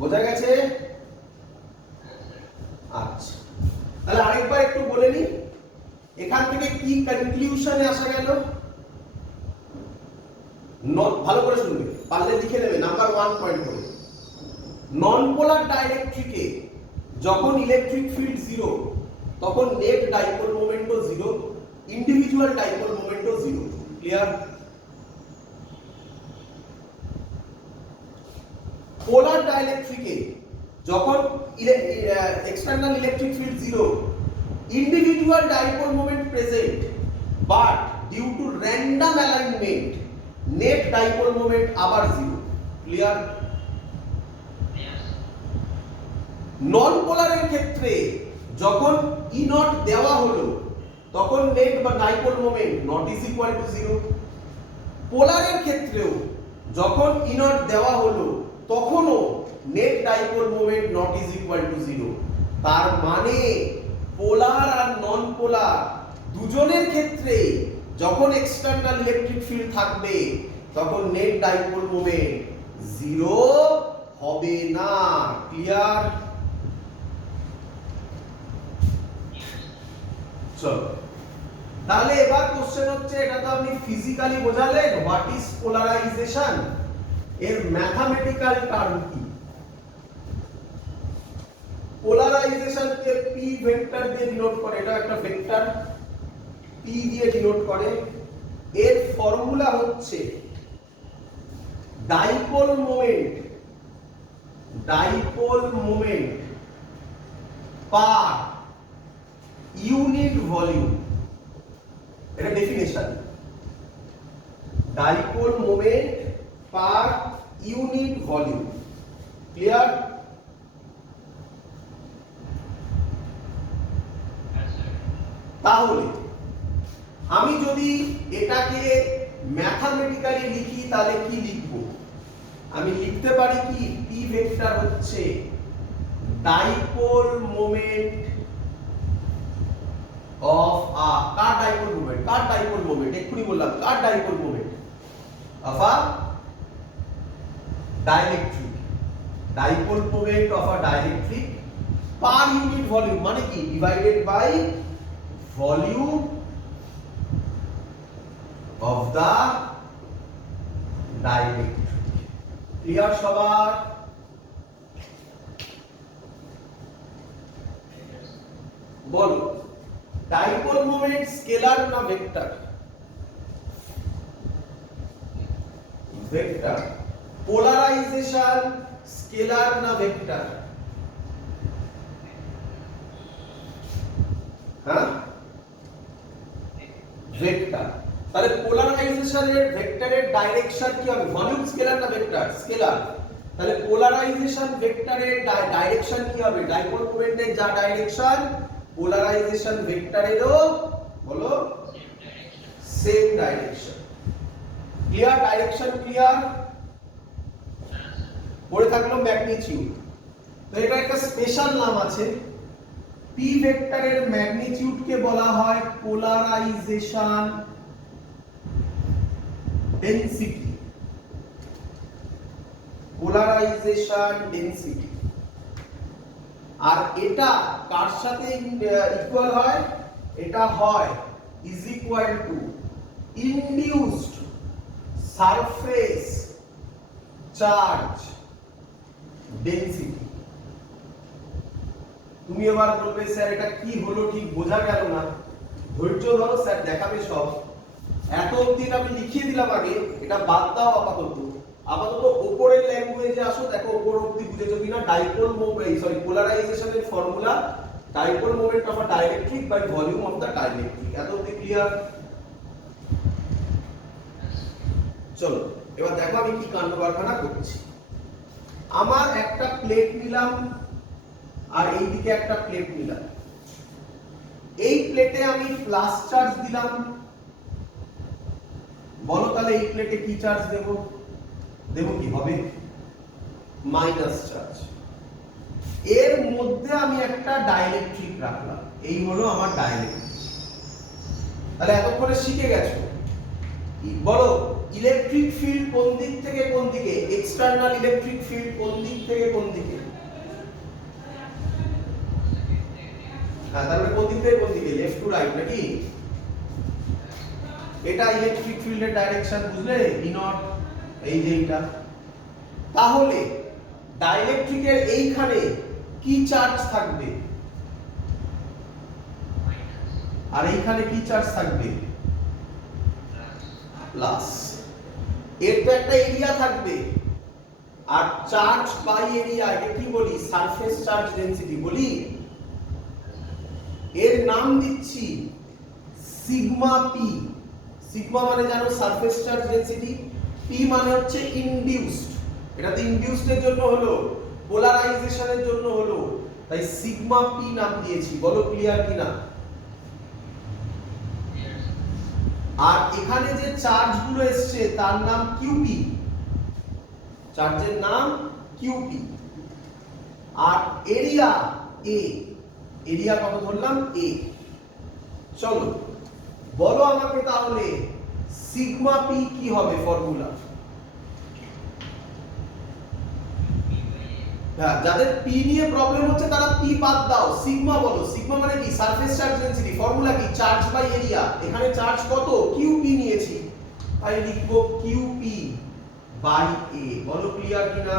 বোঝা গেছে? আচ্ছা, তাহলে আরেকবার একটু বলে নি, এখান থেকে কি কনক্লুশনে আসা গেল? ভালো করে শুনবে, পারলে লিখে নেবে নাম্বার 1 পয়েন্ট করে। নন পোলার ডাইইলেকট্রিকে যখন ইলেকট্রিক ফিল্ড 0 তখন নেট ডাইপোল মোমেন্টও 0, ইন্ডিভিজুয়াল ডাইপোল মোমেন্টও 0। ক্লিয়ার? পোলার ডাইইলেকট্রিকে যখন external electric field 0, individual dipole moment present, but due to random alignment net dipole moment আবার 0। ক্লিয়ার? নন পোলারের ক্ষেত্রে যখন ই নট দেওয়া হলো তখন নেট বা dipole moment not is equal two 0। পোলারের ক্ষেত্রেও যখন ই নট দেওয়া হলো তখনও net dipole moment not is equal two 0। তার মানে পোলার আর নন পোলার দুজনের ক্ষেত্রে যখন এক্সটার্নাল ইলেকট্রিক ফিল্ড থাকবে তখন নেট ডাইপোল মোমেন্ট 0 হবে না। ক্লিয়ার? চলো তাহলে এবার কোশ্চেন হচ্ছে, এটা তো আপনি ফিজিক্যালি বোঝালেন হোয়াট ইজ পোলারাইজেশন, এর ম্যাথমেটিক্যাল টার্ম কি? পোলারাইজেশন কে পি ভেক্টর দিয়ে ডিনোট করে, এটা একটা ভেক্টর পি দিয়ে ডিনোট করে। এর ফর্মুলা হচ্ছে dipole moment per unit volume, এটা definition. Dipole moment per unit volume, clear? তাহলে আমি যদি এটাকে ম্যাথমেটিক্যালি লিখি তাহলে কি লিখব? আমি লিখতে পারি কি, পি ভেক্টর হচ্ছে ডাইপোল মোমেন্ট অফ কার ডাইপোল মোমেন্ট এক্ষুনি বললাম, কার dipole moment of a dielectric, dipole moment of a dielectric per unit volume, মানে কি divided by volume of the dielectric, clear সবার? বলো, ডাইপোল মোমেন্ট স্কেলার না ভেক্টর? ভেক্টর। পোলারাইজেশন স্কেলার না ভেক্টর? হ্যাঁ, ভেক্টর। তাহলে পোলারাইজেশনের ভেক্টরের ডাইরেকশন কি হবে? ভলিউম স্কেলার না ভেক্টর? স্কেলার। তাহলে পোলারাইজেশন ভেক্টরের ডাইরেকশন কি হবে? ডাইপোল মোমেন্টের যা ডাইরেকশন, পোলারাইজেশন ভেক্টরেরও বলো same direction. Clear? Direction clear? পড়ে থাকলো ম্যাগনিটিউড। তো এটা একটা স্পেশাল নাম আছে। পি ভেক্টরের ম্যাগনিটিউডকে বলা হয় পোলারাইজেশন ডেনসিটি, পোলারাইজেশন ডেনসিটি। আর এটা কার সাথে ইকুয়াল হয়? এটা হয় is equal two induced surface charge density. তুমি এবার বলবে স্যার এটা কি হলো, ঠিক বোঝা গেল না। ধৈর্য ধরো, স্যার দেখাবে সব। এত অবধি আমি লিখিয়ে দিলাম আগে, এটা বাদ দাও আপাতত উপরের ল্যাঙ্গুয়েজে আসো। দেখো উপর অবধি বুঝেছো কিনা। ডাইপোল মোমেন্ট, পোলারাইজেশনের formula dipole moment of a dielectric by volume of the dielectric. এত অবধি ক্লিয়ার? চলো এবার দেখো আমি কি কাণ্ড কারখানা করছি। আমার একটা প্লেট নিলাম আর এইদিকে একটা প্লেট নিলাম। এই প্লেটে আমি প্লাস চার্জ দিলাম। বলো তাহলে এই প্লেটে কি চার্জ দেব? কি হবে? Minus charge. এর মধ্যে আমি একটা ডাইলেকট্রিক রাখলাম, এই হলো আমার ডাইলেকট্রিক। তাহলে এতক্ষণে শিখে গেছো। বলো ইলেকট্রিক ফিল্ড কোন দিক থেকে কোন দিকে? এক্সটার্নাল ইলেকট্রিক ফিল্ড কোন দিক থেকে কোন দিকে? হ্যাঁ, তাহলে কোন দিক থেকে কোন দিকে? লেফট টু রাইট নাকি? এটা ইলেকট্রিক ফিল্ডের ডাইরেকশন, বুঝলে? ই নট, এই যে এটা। তাহলে ডাইলেকট্রিকের এইখানে কি চার্জ থাকবে? আর এইখানে কি চার্জ থাকবে? প্লাস। এর তো একটা এরিয়া থাকবে, আর চার্জ বাই এরিয়া এটা কি বলি? সারফেস চার্জ ডেনসিটি বলি। এর নাম দিচ্ছি সিগমা পি। সিগমা মানে জানো সারফেস চার্জ ডেনসিটি, পি মানে হচ্ছে ইনডিউসড। এটা তো ইনডিউসড এর জন্য হলো, পোলারাইজেশনের জন্য হলো, তাই সিগমা পি নাম দিয়েছি। বলো ক্লিয়ার কিনা? আর এখানে যে চার্জ গুলো এসছে তার নাম কিউপি, চার্জের নাম কিউপি। আর এরিয়া এ, এরিয়া কত ধরলাম? এ। চলো বলো আমাকে তাহলে সিগমা পি কি হবে ফর্মুলা? হ্যাঁ, যাদের পি নিয়ে প্রবলেম হচ্ছে তারা পি বাদ দাও, সিগমা বলো। সিগমা মানে কি? Surface charge density. ফর্মুলা কি? Charge by area. এখানে চার্জ কত? কিউপি নিয়েছি, তাই লিখবো কিউপি বাই এ। বলো ক্লিয়ার কিনা?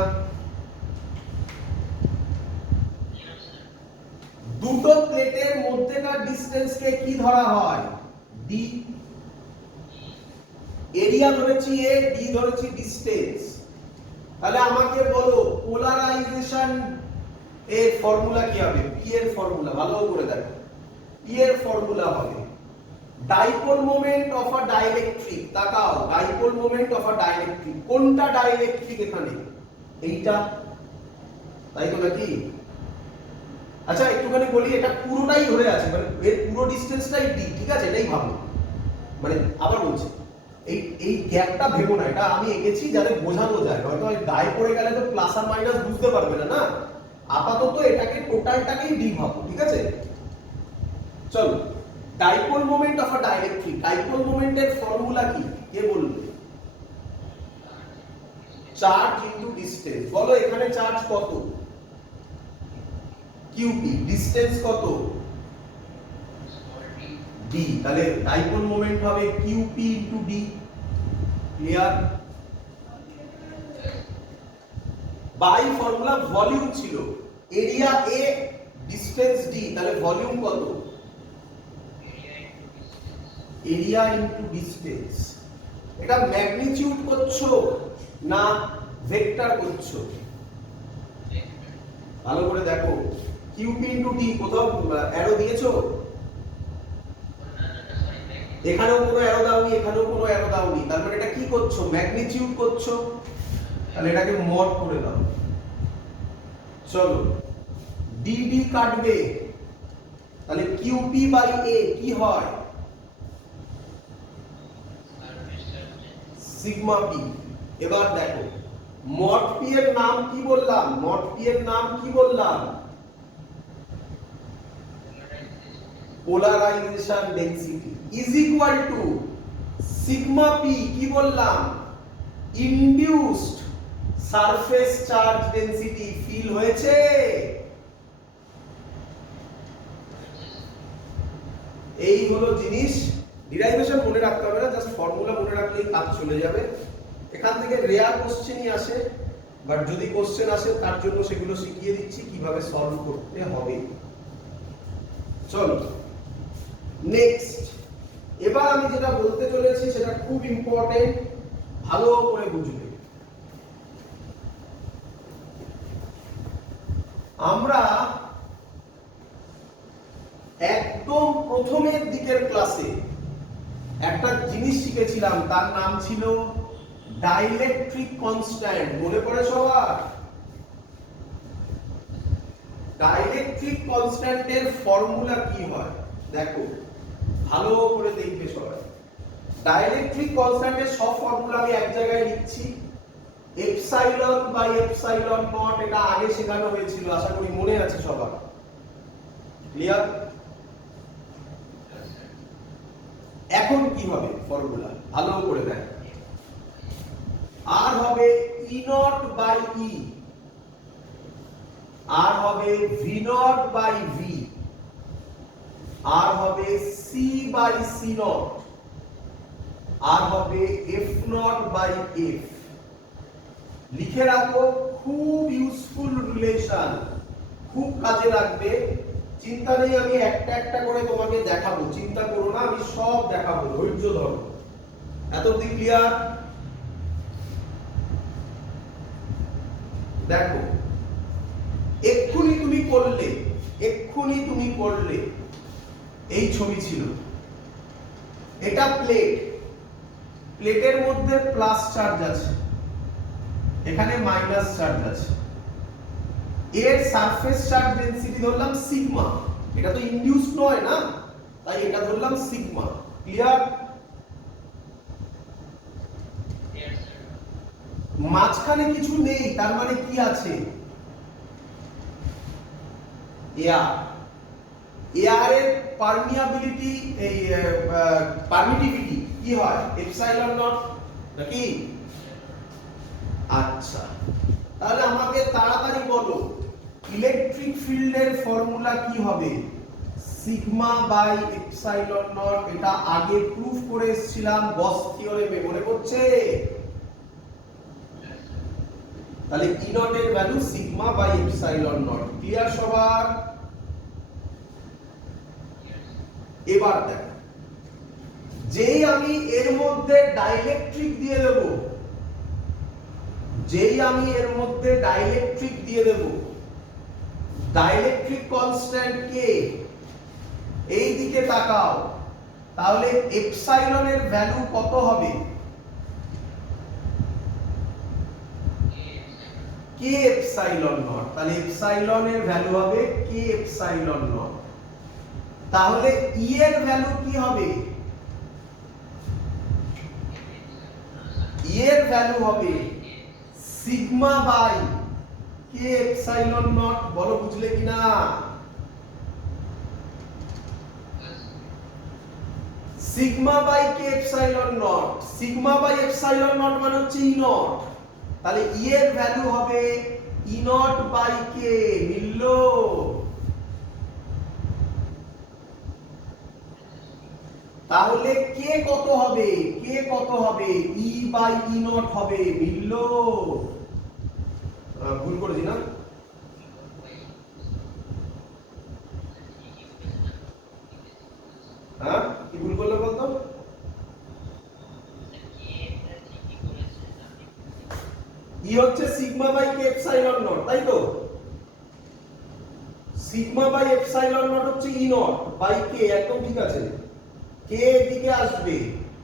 দুটো প্লেটের মধ্যেকার ডিসটেন্সকে কি ধরা হয়? ডি। এরিয়া ধরেছি এ, ডি ধরেছি ডিসটেন্স। তাহলে আমাকে বলো পোলারাইজেশন এর ফর্মুলা কি হবে? পি এর ফর্মুলা ভালো করে দেখো। পি এর ফর্মুলা হবে dipole moment of a dielectric. তাকাও, dipole moment of a dielectric. কোনটা ডাইইলেকট্রিক এখানে? এইটা, তাই তো নাকি? আচ্ছা একটুখানি বলি, এটা পুরোটাই ধরে আছে, মানে এর পুরো ডিসটেন্সটাই ডি, ঠিক আছে? এটাই ভাবো। মানে আবার বলছি, এই গ্যাপটা ভেবো না, এটা আমি এঁকেছি যাতে বোঝানো যায়, হয়তো গায়ে পড়ে গেলে তো প্লাস আর মাইনাস বুঝতে পারবে না না। আপাতত এটাকে টোটালটাকেই ডি ভাবো, ঠিক আছে? চলো, dipole moment of a dielectric. Dipole মোমেন্টের ফর্মুলা কি কে বলবে? Charge into distance. বলো এখানে চার্জ কত? কিউপি। ডিসটেন্স কত? ডি। তাহলে ডাইপোল মোমেন্ট হবে Q P into D. Clear? By formula volume ছিল, এরিয়া এ, ডিসটেন্স ডি, তাহলে ভলিউম কত? Area into distance. এটা ম্যাগনিটিউড করছো না ভেক্টর করছো? ভালো করে দেখো, কিউপি ইনটু ডি কোথাও অ্যারো দিয়েছো? এখানেও কোনো অ্যারো দাওনি, এখানেও কোনো অ্যারো দাওনি, তার মানে এটা কি করছো? ম্যাগনিটিউড করছো। তাহলে এটাকে মড করে দাও। চলো, ডি ডি কাটবে, তাহলে কিউপি বাই এ কি হয়? Sigma P. এবার দেখো মড পি এর নাম কি বললাম? মড পি এর নাম কি বললাম? Polarization density is equal to sigma P কি বললাম? Induced surface charge density. Feel হয়েছে? এই হলো জিনিস। ডিরাইভেশন মনে রাখতে হবে না, জাস্ট ফর্মুলা মনে রাখলেই কাজ চলে যাবে। এখান থেকে রেয়ার কোশ্চেনই আসে, বাট যদি কোশ্চেন আসে তার জন্য সেগুলো শিখিয়ে দিচ্ছি কিভাবে সলভ করতে হবে। চলো নেক্সট। এবার আমি যেটা বলতে চলেছি সেটা খুব ইম্পর্টেন্ট, ভালো করে বুঝবে। আমরা একদম প্রথমের দিকের ক্লাসে একটা জিনিস শিখেছিলাম, তার নাম ছিল ডাইইলেকট্রিক কনস্ট্যান্ট। মনে পড়ে সবার? ডাইইলেকট্রিক কনস্ট্যান্টের ফর্মুলা কি হয় দেখো, ভালো করে দেখবে সবাই। ডাইইলেকট্রিক কনস্ট্যান্টের সব ফর্মুলা আমি এক জায়গায় লিখছি। এপসাইলন বাই এপসাইলন নট, এটা আগে শেখানো হয়েছিল, আশা করি মনে আছে সবার। ক্লিয়ার? এখন কি হবে ফর্মুলা ভালো করে দেখ। আর হবে ই নট বাই ই, আর হবে ভি নট বাই ভি, আর হবে সি বাই সি নট, আর হবে এফ নট বাই এফ। লিখে রাখো, খুব ইউজফুল রিলেশন, খুব কাজে লাগবে। চিন্তা নেই, আমি একটা একটা করে তোমাকে দেখাবো, চিন্তা করো না, আমি সব দেখাবো, ধৈর্য ধরো। এতদিন ক্লিয়ার? দেখো এক্ষুনি তুমি করলে এই ছবি ছিল, এটা প্লেট, প্লেটের মধ্যে প্লাস চার্জ আছে, এখানে মাইনাস চার্জ আছে। এর সারফেস চার্জ ডেনসিটি ধরলাম সিগমা, এটা তো ইনডিউস নয় না, তাই এটা ধরলাম সিগমা। ক্লিয়ার? মাঝখানে কিছু নেই, তার মানে কি আছে? এয়ার। এয়ারের পারমিয়াবিলিটি, এই পারমিটিভিটি কি হয়? এপসাইলন নট নাকি? আচ্ছা, তাহলে আমাকে তাড়াতাড়ি বলো ইলেকট্রিক ফিল্ডের ফর্মুলা কি হবে? Sigma by epsilon naught. এটা আগে প্রুফ করে এসেছিলাম গস থিওরেমে, মনে পড়ছে? তাহলে ই নট এর value sigma by epsilon naught. Clear সবার? এবার দেখ, যেই আমি এর মধ্যে ডাইলেকট্রিক দিয়ে দেব, ডাইলেকট্রিক কনস্ট্যান্ট কে, এই দিকে তাকাও, তাহলে এপসাইলনের ভ্যালু কত হবে? K epsilon not. তাহলে এপসাইলনের ভ্যালু হবে কে এপসাইলন নট। তাহলে ই এর ভ্যালু কি হবে? ই এর ভ্যালু হবে sigma by K epsilon naught. বলো বুঝলে কিনা? Sigma by K epsilon naught. Sigma by epsilon naught মানে হচ্ছে ই নট। তাহলে ই এর ভ্যালু হবে ই নট বাই কে। মিলল? তাহলে কে কত হবে? কে কত হবে? ই বাই ই নট হবে। মিলল? ভুল করেছি না? হ্যাঁ, কি ভুল করলে বলতো? ই হচ্ছে sigma by K epsilon naught, তাই তো? সিগমা বাই এপসাইলন নট হচ্ছে ই নট বাই কে, একদম ঠিক আছে। কে এদিকে আসবে,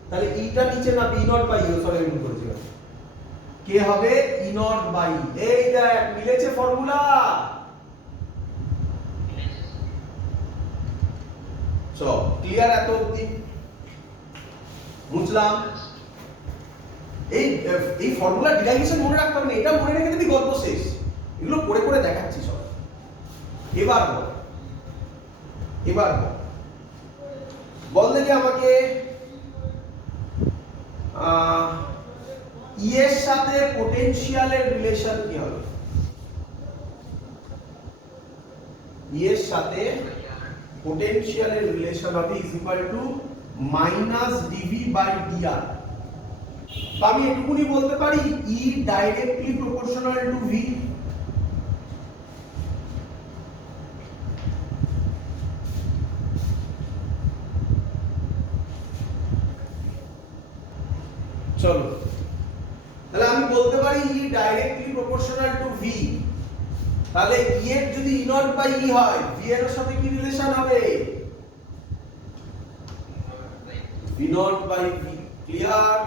তাহলে ইটা নিচে না, ই নট বাই ই, সরি আমি ভুল করেছিলাম। কে হবে ই নট বাই। এই দেখ মিলেছে ফর্মুলা। চল, ক্লিয়ার এত অবধি? বুঝলাম। এই ফর্মুলা ডিরাইভেশন মনে রাখতে হবে না, এটা মনে রেখে দিবি, গল্প শেষ। এগুলো করে করে দেখাচ্ছি সব। এবার বল দেখি আমাকে, ই এর সাথে পোটেনশিয়ালের রিলেশন কি হবে? ই এর সাথে পোটেনশিয়ালের রিলেশন হবে is equal to minus dV by dR. আমি এটুকুনি বলতে পারি E directly proportional to V. চলো, তাহলে আমি বলতে পারি E directly proportional to V. তাহলে ই এর যদি ই নট বাই ই হয়, ভি এর সাথে কি রিলেশন হবে? V naught by V. Clear?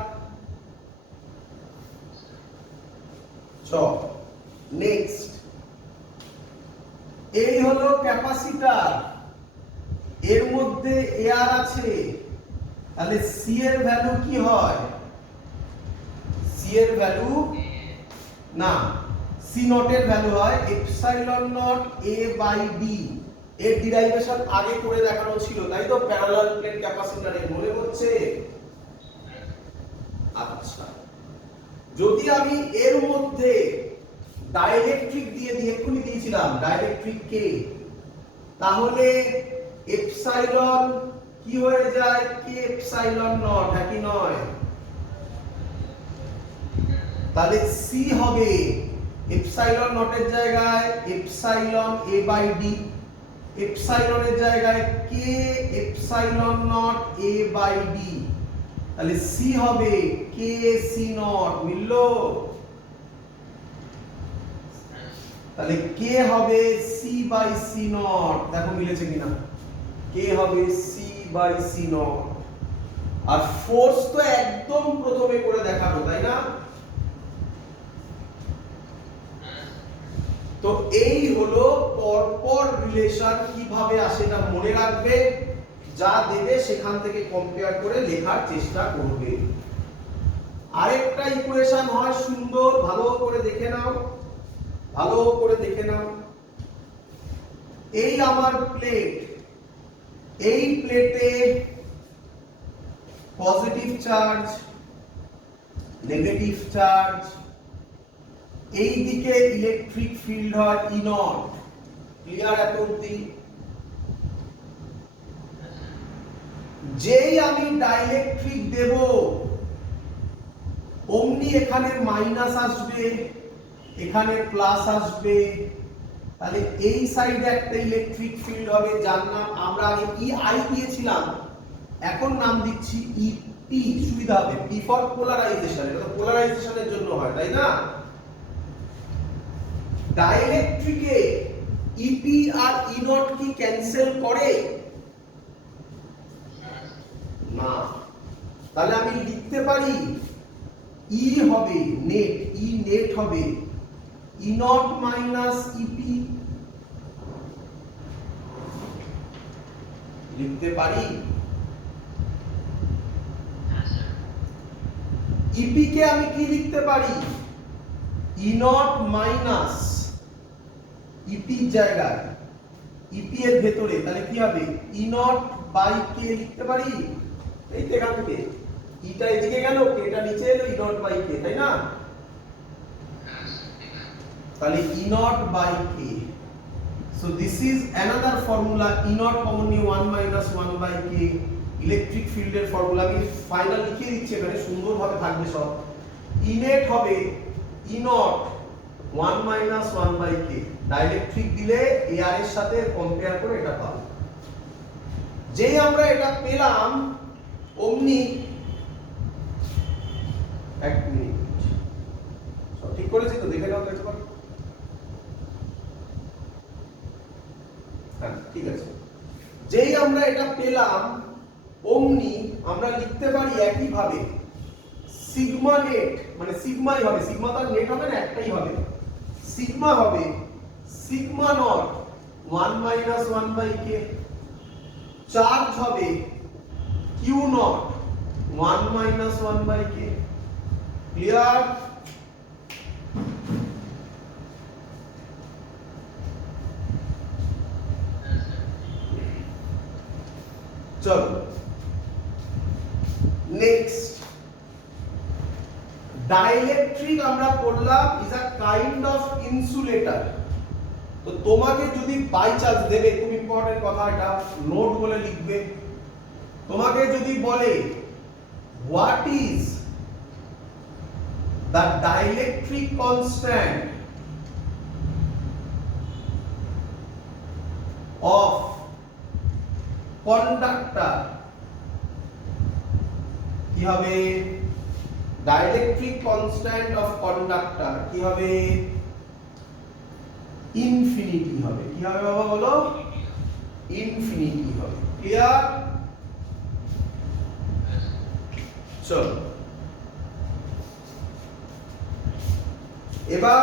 চল নেক্সট, এই হলো ক্যাপাসিটর, এর মধ্যে এয়ার আছে, তাহলে সি এর ভ্যালু কি হয়? সি এর ভ্যালু না, সি নট এর ভ্যালু হয় epsilon naught A by D. এর ডিরাইভেশন আগে করে দেখানো ছিল, তাই তো? প্যারালাল প্লেট ক্যাপাসিটরে মনে হচ্ছে? আচ্ছা, যদি আমি এর মধ্যে ডাইলেকট্রিক দিয়ে দিই, এক্ষুনি দিয়েছিলাম ডাইলেকট্রিক কে, তাহলে এপসাইলন কি হয়ে যায়? কে এপসাইলন নট, হ্যাঁ কি নয়? তাহলে সি হবে এপসাইলন নটের জায়গায় এপসাইলন এ বাই ডি, এপসাইলনের জায়গায় K epsilon naught A by D, তাহলে সি হবে কে সি নট। মিলল? তাহলে কে হবে সি বাই সি নট। দেখো মিলেছে কিনা? কে হবে সি বাই সি নট। আর ফোর্স তো একদম প্রথমে করে দেখাবো, তাই না? তো এই হলো পরপর রিলেশন, কিভাবে আসে না মনে রাখবে, যা দেবে সেখান থেকে কম্পেয়ার করে লেখার চেষ্টা করবে। আরেকটা ইকুয়েশন হয় সুন্দর, ভালো করে দেখে নাও, ভালো করে দেখে নাও। এই আমার প্লেট, এই প্লেটে পজিটিভ চার্জ, নেগেটিভ চার্জ, এই দিকে ইলেকট্রিক ফিল্ড হয় ই নট। ক্লিয়ার এত অবধি? যেই আমি ডাইলেকট্রিক দেব, অমনি এখানে মাইনাস আসবে, এখানে প্লাস আসবে, তাহলে এই সাইডে একটা ইলেকট্রিক ফিল্ড হবে যার নাম আমরা আগে EI দিয়েছিলাম, এখন নাম দিচ্ছি EP। সুবিধা হবে, P ফর পোলারাইজেশন, এটা তো পোলারাইজেশনের জন্য হয় তাই না। ডাইইলেকট্রিকে EP আর E নট কি ক্যান্সেল করে না, তাহলে আমি লিখতে পারি E হবে নেট, E নেট হবে E নট মাইনাস EP, লিখতে পারি। EP কে আমি কি লিখতে পারি, E নট মাইনাস EP এর জায়গায় EP এর ভেতরে, তাহলে কি হবে E নট বাই K লিখতে পারি। এই তো এখান থেকে ইটা এদিকে গেল, K টা নিচে এলো, E নট বাই K, তাই না। তাহলে E naught by K, so this is another formula, E naught common নিয়ে 1 minus 1 by K, ইলেকট্রিক ফিল্ডের ফর্মুলা আমি ফাইনাল লিখে দিচ্ছি, এখানে সুন্দরভাবে থাকবে সব। E নেট হবে E naught 1 minus 1 by K, dielectric দিলে AR এর সাথে কম্পেয়ার করে এটা পাবো। যেই আমরা এটা পেলাম অমনি, এক মিনিট সব ঠিক করেছি তো, দেখে নাও দেখতে পারো। হ্যাঁ ঠিক আছে, যেই আমরা এটা পেলাম অমনি আমরা লিখতে পারি একই ভাবে সিগমা নেট, মানে সিগমাই হবে, সিগমা তো নেট হবে না, একটাই হবে, সিগমা হবে sigma naught 1 minus 1 by K, charge হবে Q not 1 minus 1 by K। Clear? চলো নেক্সট, ডাইইলেকট্রিক আমরা পড়লাম is a kind of insulator. তো তোমাকে যদি বাই চান্স দেবে, খুব ইম্পর্টেন্ট কথা, এটা নোট বলে লিখবে, তোমাকে যদি বলে what is the dielectric constant of conductor, কি হবে ডাইইলেকট্রিক কনস্ট্যান্ট অফ কন্ডাক্টর, কি হবে ইনফিনিটি হবে। কি হবে বাবা বলো, ইনফিনিটি হবে। ক্লিয়ার? চলো এবার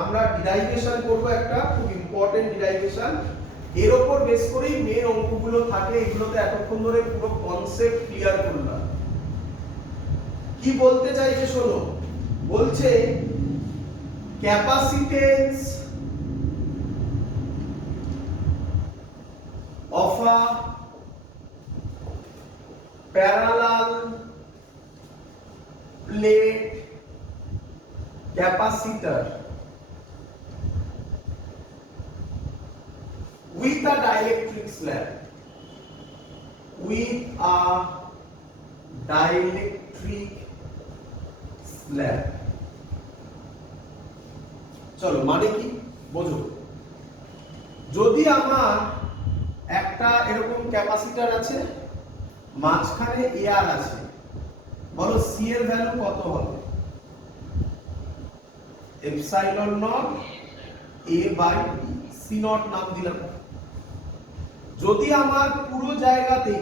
আমরা ডিরাইভেশন করব, একটা খুব ইম্পর্টেন্ট ডিরাইভেশন, এর উপর বেস করেই মেন অঙ্কগুলো থাকে, এগুলোতে এতক্ষণ ধরে পুরো কনসেপ্ট ক্লিয়ার করলাম। কি বলতে চাইছে শোনো, বলছে capacitance of a parallel plate capacitor with a dielectric slab, with a dielectric slab। চলো মানে কি বোঝো, যদি আমার একটা এরকম ক্যাপাসিটর আছে, মাঝখানে এয়ার আছে, বলো সি এর ভ্যালু কত হবে, epsilon naught A by C naught নাম দিলাম। যদি আমার পুরো জায়গাটাতে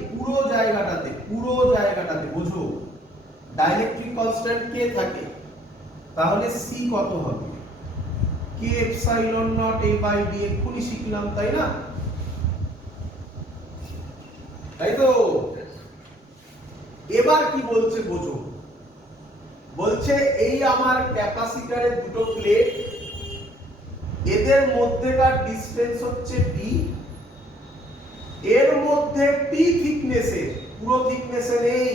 বুঝো ডাইইলেকট্রিক কনস্ট্যান্ট কে থাকে, তাহলে সি কত হবে, K epsilon naught A by D, এক্ষুনি শিখলাম তাই না, তাই তো। এবার কি বলছে বোঝো, বলছে এই আমার ক্যাপাসিটরের দুটো প্লেট, এদের মধ্যেকার ডিসটেন্স হচ্ছে d, এর মধ্যে t থিকনেসের, পুরো থিকনেসে নেই,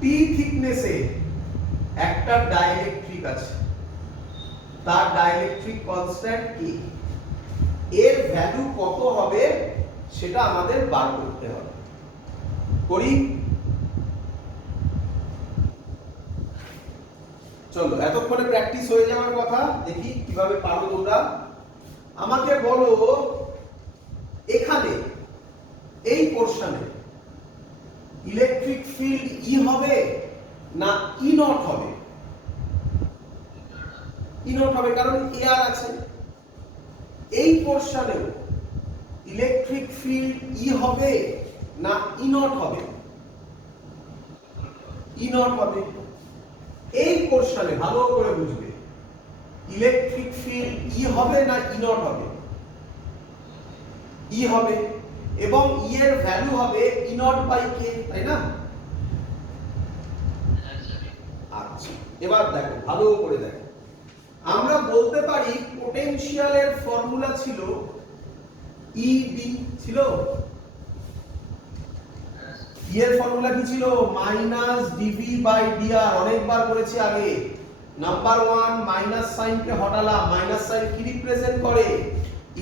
t থিকনেসে একটা ডাইইলেকট্রিক আছে, তার ডাইইলেকট্রিক কনস্ট্যান্ট কি, এর ভ্যালু কত হবে সেটা আমাদের বার করতে হবে। করি চলো এতক্ষণে প্র্যাকটিস হয়ে যাওয়ার কথা, দেখি কিভাবে পারো তোমরা। আমাকে বলো এখানে এই পোরশনে ইলেকট্রিক ফিল্ড ই হবে না ই নট হবে? ই নট হবে, কারণ এয়ার আছে। এই পোরশনে ইলেকট্রিক ফিল্ড ই হবে না ই নট হবে? ই নট হবে। এই পোরশনে ভালো করে বুঝবে, ইলেকট্রিক ফিল্ড ই হবে না ই নট হবে? ই হবে, এবং ই এর ভ্যালু হবে ই নট বাই কে, তাই না? আচ্ছা, এবার দেখো ভালো করে দেখো, আমরা বলতে পারি পোটেনশিয়ালের ফর্মুলা ছিল ইবি, ছিল? ই এর ফর্মুলা কি ছিল? মাইনাস ডিভি বাই ডিআর, অনেকবার করেছি আগে। নাম্বার 1 মাইনাস সাইনকে হটালাম, মাইনাস সাইন কি রিপ্রেজেন্ট করে?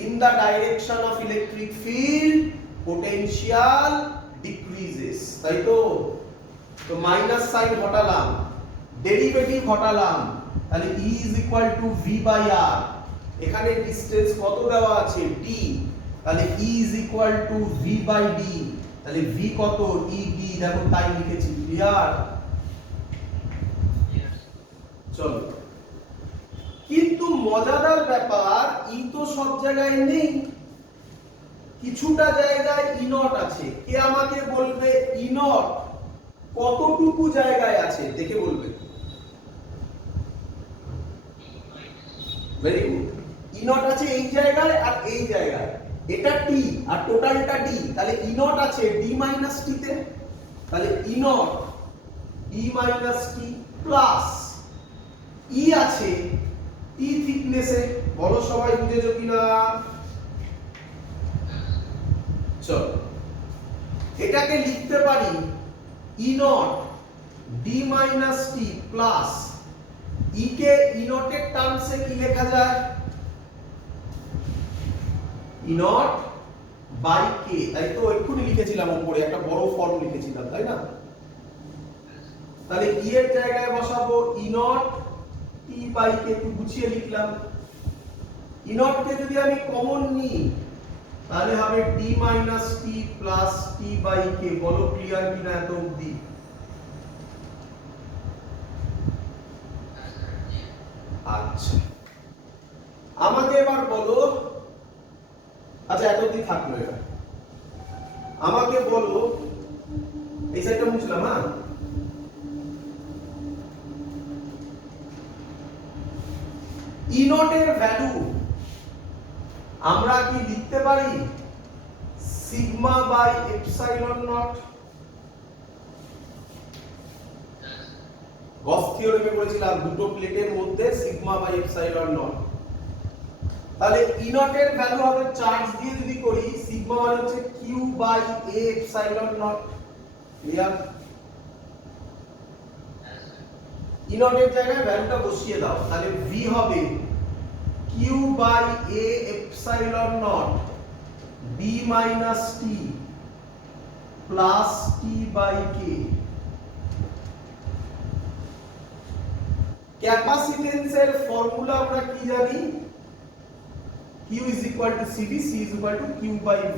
In the direction of electric field potential decreases, তাই তো? তো মাইনাস সাইন হটালাম, ডেরিভেটিভ হটালাম, তাহলে E is equal to V by R। এখানে ডিসটেন্স কত দেওয়া আছে? D, তাহলে E is equal to V by D, তাহলে V কত? ED, দেখো তাই লিখেছি। ক্লিয়ার? চলো, কিন্তু মজাদার ব্যাপার, ই তো সব জায়গায় নেই, কিছুটা জায়গায় ই নট আছে। কে আমাকে বলবে ই নট কতটুকু জায়গায় আছে? দেখে বলবে। Very good. ই নট আছে এই জায়গায় আর এই জায়গায়, এটা টি আর টোটালটা ডি, তাহলে ই নট আছে ডি মাইনাস টি তে, তাহলে E naught E minus T plus E আছে টি থিকনেসে। বলো সবাই বুঝেছো কিনা? চলো, এটাকে লিখতে পারি E naught D minus T plus E কে ই নটের টার্মসে কি লেখা যায়? ই নট বাই কে, তাই তো? এক্ষুনি লিখেছিলাম উপরে একটা বড় ফর্ম লিখেছিলাম, তাই না? তাহলে ই এর জায়গায় বসাবো ই নট টি বাই কে, একটু গুছিয়ে লিখলাম। ই নট কে যদি আমি কমন নিই তাহলে হবে D minus T plus T by K. বলো ক্লিয়ার কিনা এত অবধি? আচ্ছা, আমাকে এবার বলো, আচ্ছা এত অবধি থাকলো এটা। আমাকে বলো, এই সাইডটা মুছলাম, হ্যাঁ? ই নটের ভ্যালু আমরা কি লিখতে পারি সিগমা বাই এপসাইলন নট? গস থিওরেমে বলেছিলাম দুটো প্লেটের মধ্যে সিগমা বাই এপসাইলন নট। তাহলে ই নটের ভ্যালু হবে, চার্জ দিয়ে যদি করি, সিগমা মানে হচ্ছে Q by A epsilon naught. Clear? E নটের জায়গায় ভ্যালুটা বসিয়ে দাও, তাহলে ভি হবে Q by A epsilon naught B minus T plus T by K. ক্যাপাসিটেন্সের ফর্মুলা আমরা কি জানি? Q is equal to CV, C is equal to Q by V।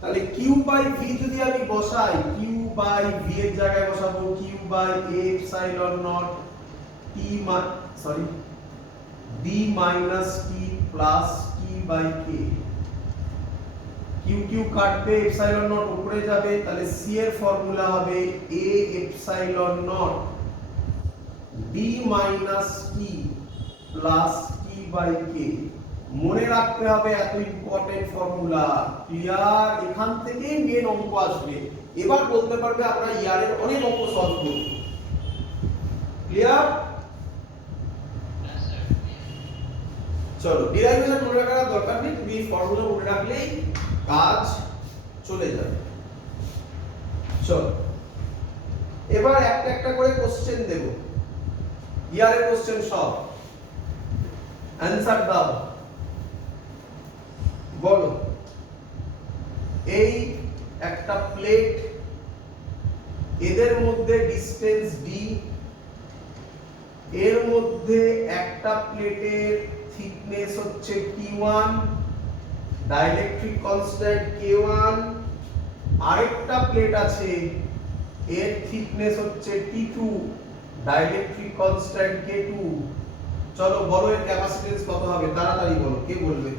তাহলে Q by V যদি আমি বসাই, Q by V এর জায়গায় বসাবো Q by A epsilon naught T D minus T plus T by K। Q Q কাটবে, epsilon naught উপরে যাবে, তাহলে C এর ফর্মুলা হবে A epsilon naught D minus T plus T by K। মনে রাখতে হবে এত ইম্পর্টেন্ট ফর্মুলা। ক্লিয়ার? এখান থেকে মেন অঙ্ক আসবে। এবার বলতে পারবে আমরা ইয়ারের অনেক অঙ্ক সলভ করব। ক্লিয়ার? চলো, ডিরাইভেশন মনে রাখার দরকার নেই, তুমি ফর্মুলা মনে রাখলেই কাজ চলে যাবে। চলো, এবার একটা একটা করে কোশ্চেন দেব, ইয়ারের কোশ্চেন সব। অ্যানসার দাও। বলো, এই একটা প্লেট, এদের মধ্যে ডিসটেন্স d, এর মধ্যে একটা প্লেটের থিকনেস হচ্ছে T1, ডাইইলেকট্রিক কনস্ট্যান্ট K1, আরেকটা প্লেট আছে এর থিকনেস হচ্ছে T2, ডাইইলেকট্রিক কনস্ট্যান্ট K2। চলো বলো এর ক্যাপাসিট্যান্স কত হবে, তাড়াতাড়ি বলো, কে বলবে?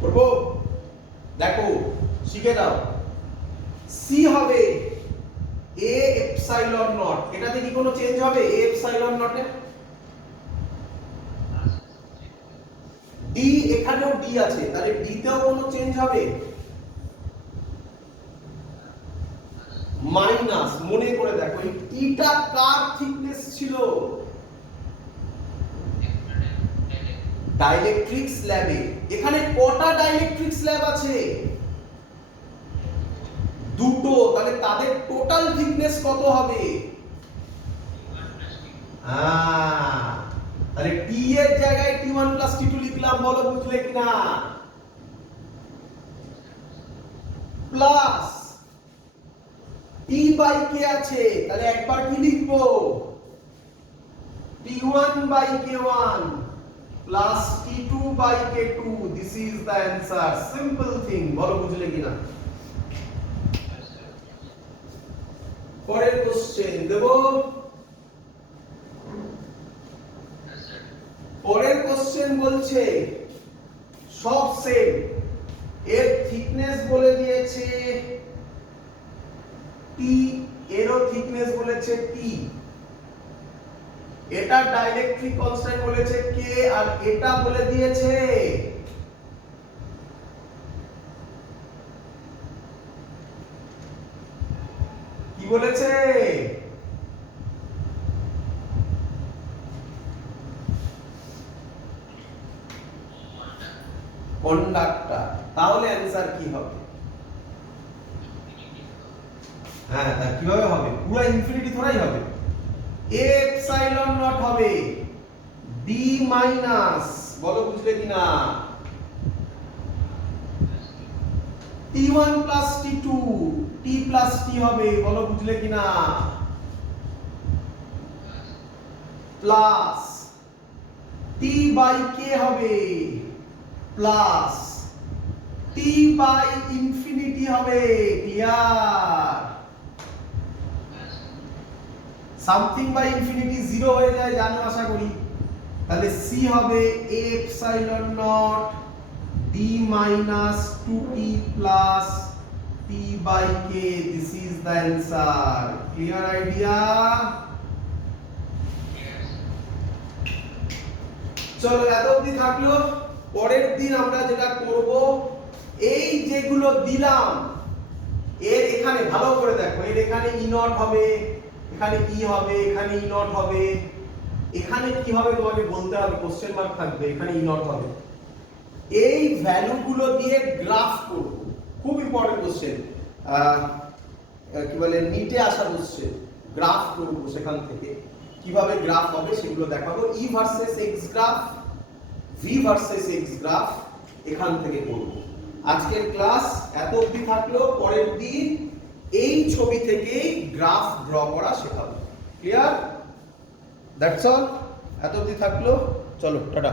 করবো? দেখো শিখে দাও। সি হবে এ এপসাইলন নট, এটাতে কি কোনো চেঞ্জ হবে এ এপসাইলন নটে? ডি, এখানেও ডি আছে, তাহলে ডি তেও কোনো চেঞ্জ হবে? মাইনাস, মনে করে দেখো এই টিটা কার থিকনেস ছিল? ডাইইলেকট্রিক স্ল্যাবে। এখানে কটা ডাইইলেকট্রিক স্ল্যাব আছে? দুটো, তাহলে তাদের টোটাল থিকনেস কত হবে? তাহলে টি এর জায়গায় T1 + T2 লিখলাম, বলো বুঝলে কিনা? প্লাস T/K আছে, তাহলে একবার কি লিখবো? T1/K1 plus T2/K2, this is the answer, simple thing, বলো বুঝলে কিনা? পরের কোশ্চেন দেব। পরের কোশ্চেন বলছে সব সেম, এর থিকনেস বলে দিয়েছে T, এরও থিকনেস বলেছে T, এটা ডাইইলেকট্রিক কনস্ট্যান্ট বলেছে K, আর এটা বলে দিয়েছে কি বলেছে? কন্ডাক্টর। তাহলে অ্যানসার কি হবে? হ্যাঁ, তা কিভাবে হবে? পুরো ইনফিনিটি থোড়াই হবে। এ এপসাইলন নট হবে ডি মাইনাস, বলো বুঝলে কিনা? T1 + T2, T + T হবে, বলো বুঝলে কিনা? প্লাস T/K হবে, প্লাস T/∞ হবে। ক্লিয়ার? সামথিং বাই ইনফিনিটি 0 হয়ে যায়, জানো আশা করি। তাহলে সি হবে এ epsilon not d minus 2t plus T/K, this is the answer. Clear idea? চলো এত অবধি থাকলো। পরের দিন আমরা যেটা করব, এই যেগুলো দিলাম এর এখানে ভালো করে দেখো, এর এখানে ই নট হবে, এখানে ই হবে, এখানে ই নট হবে, এখানে কি হবে তোমাকে বলতে হবে, কোশ্চেন মার্ক থাকবে, এখানে ই নট হবে। এই ভ্যালুগুলো দিয়ে গ্রাফ করব, খুব ইম্পর্টেন্ট কোশ্চেন, কি বলে নিটে আসা কোশ্চেন। গ্রাফ করব, সেখান থেকে কিভাবে গ্রাফ হবে সেগুলো দেখাবো। E versus X graph, V versus X graph এখান থেকে করব। আজকের ক্লাস এত অবধি থাকলো। পরের দিন এই ছবি থেকে গ্রাফ ড্র করা শেখাবো। ক্লিয়ার? That's all. এত অবধি থাকলো, চলো টাটা।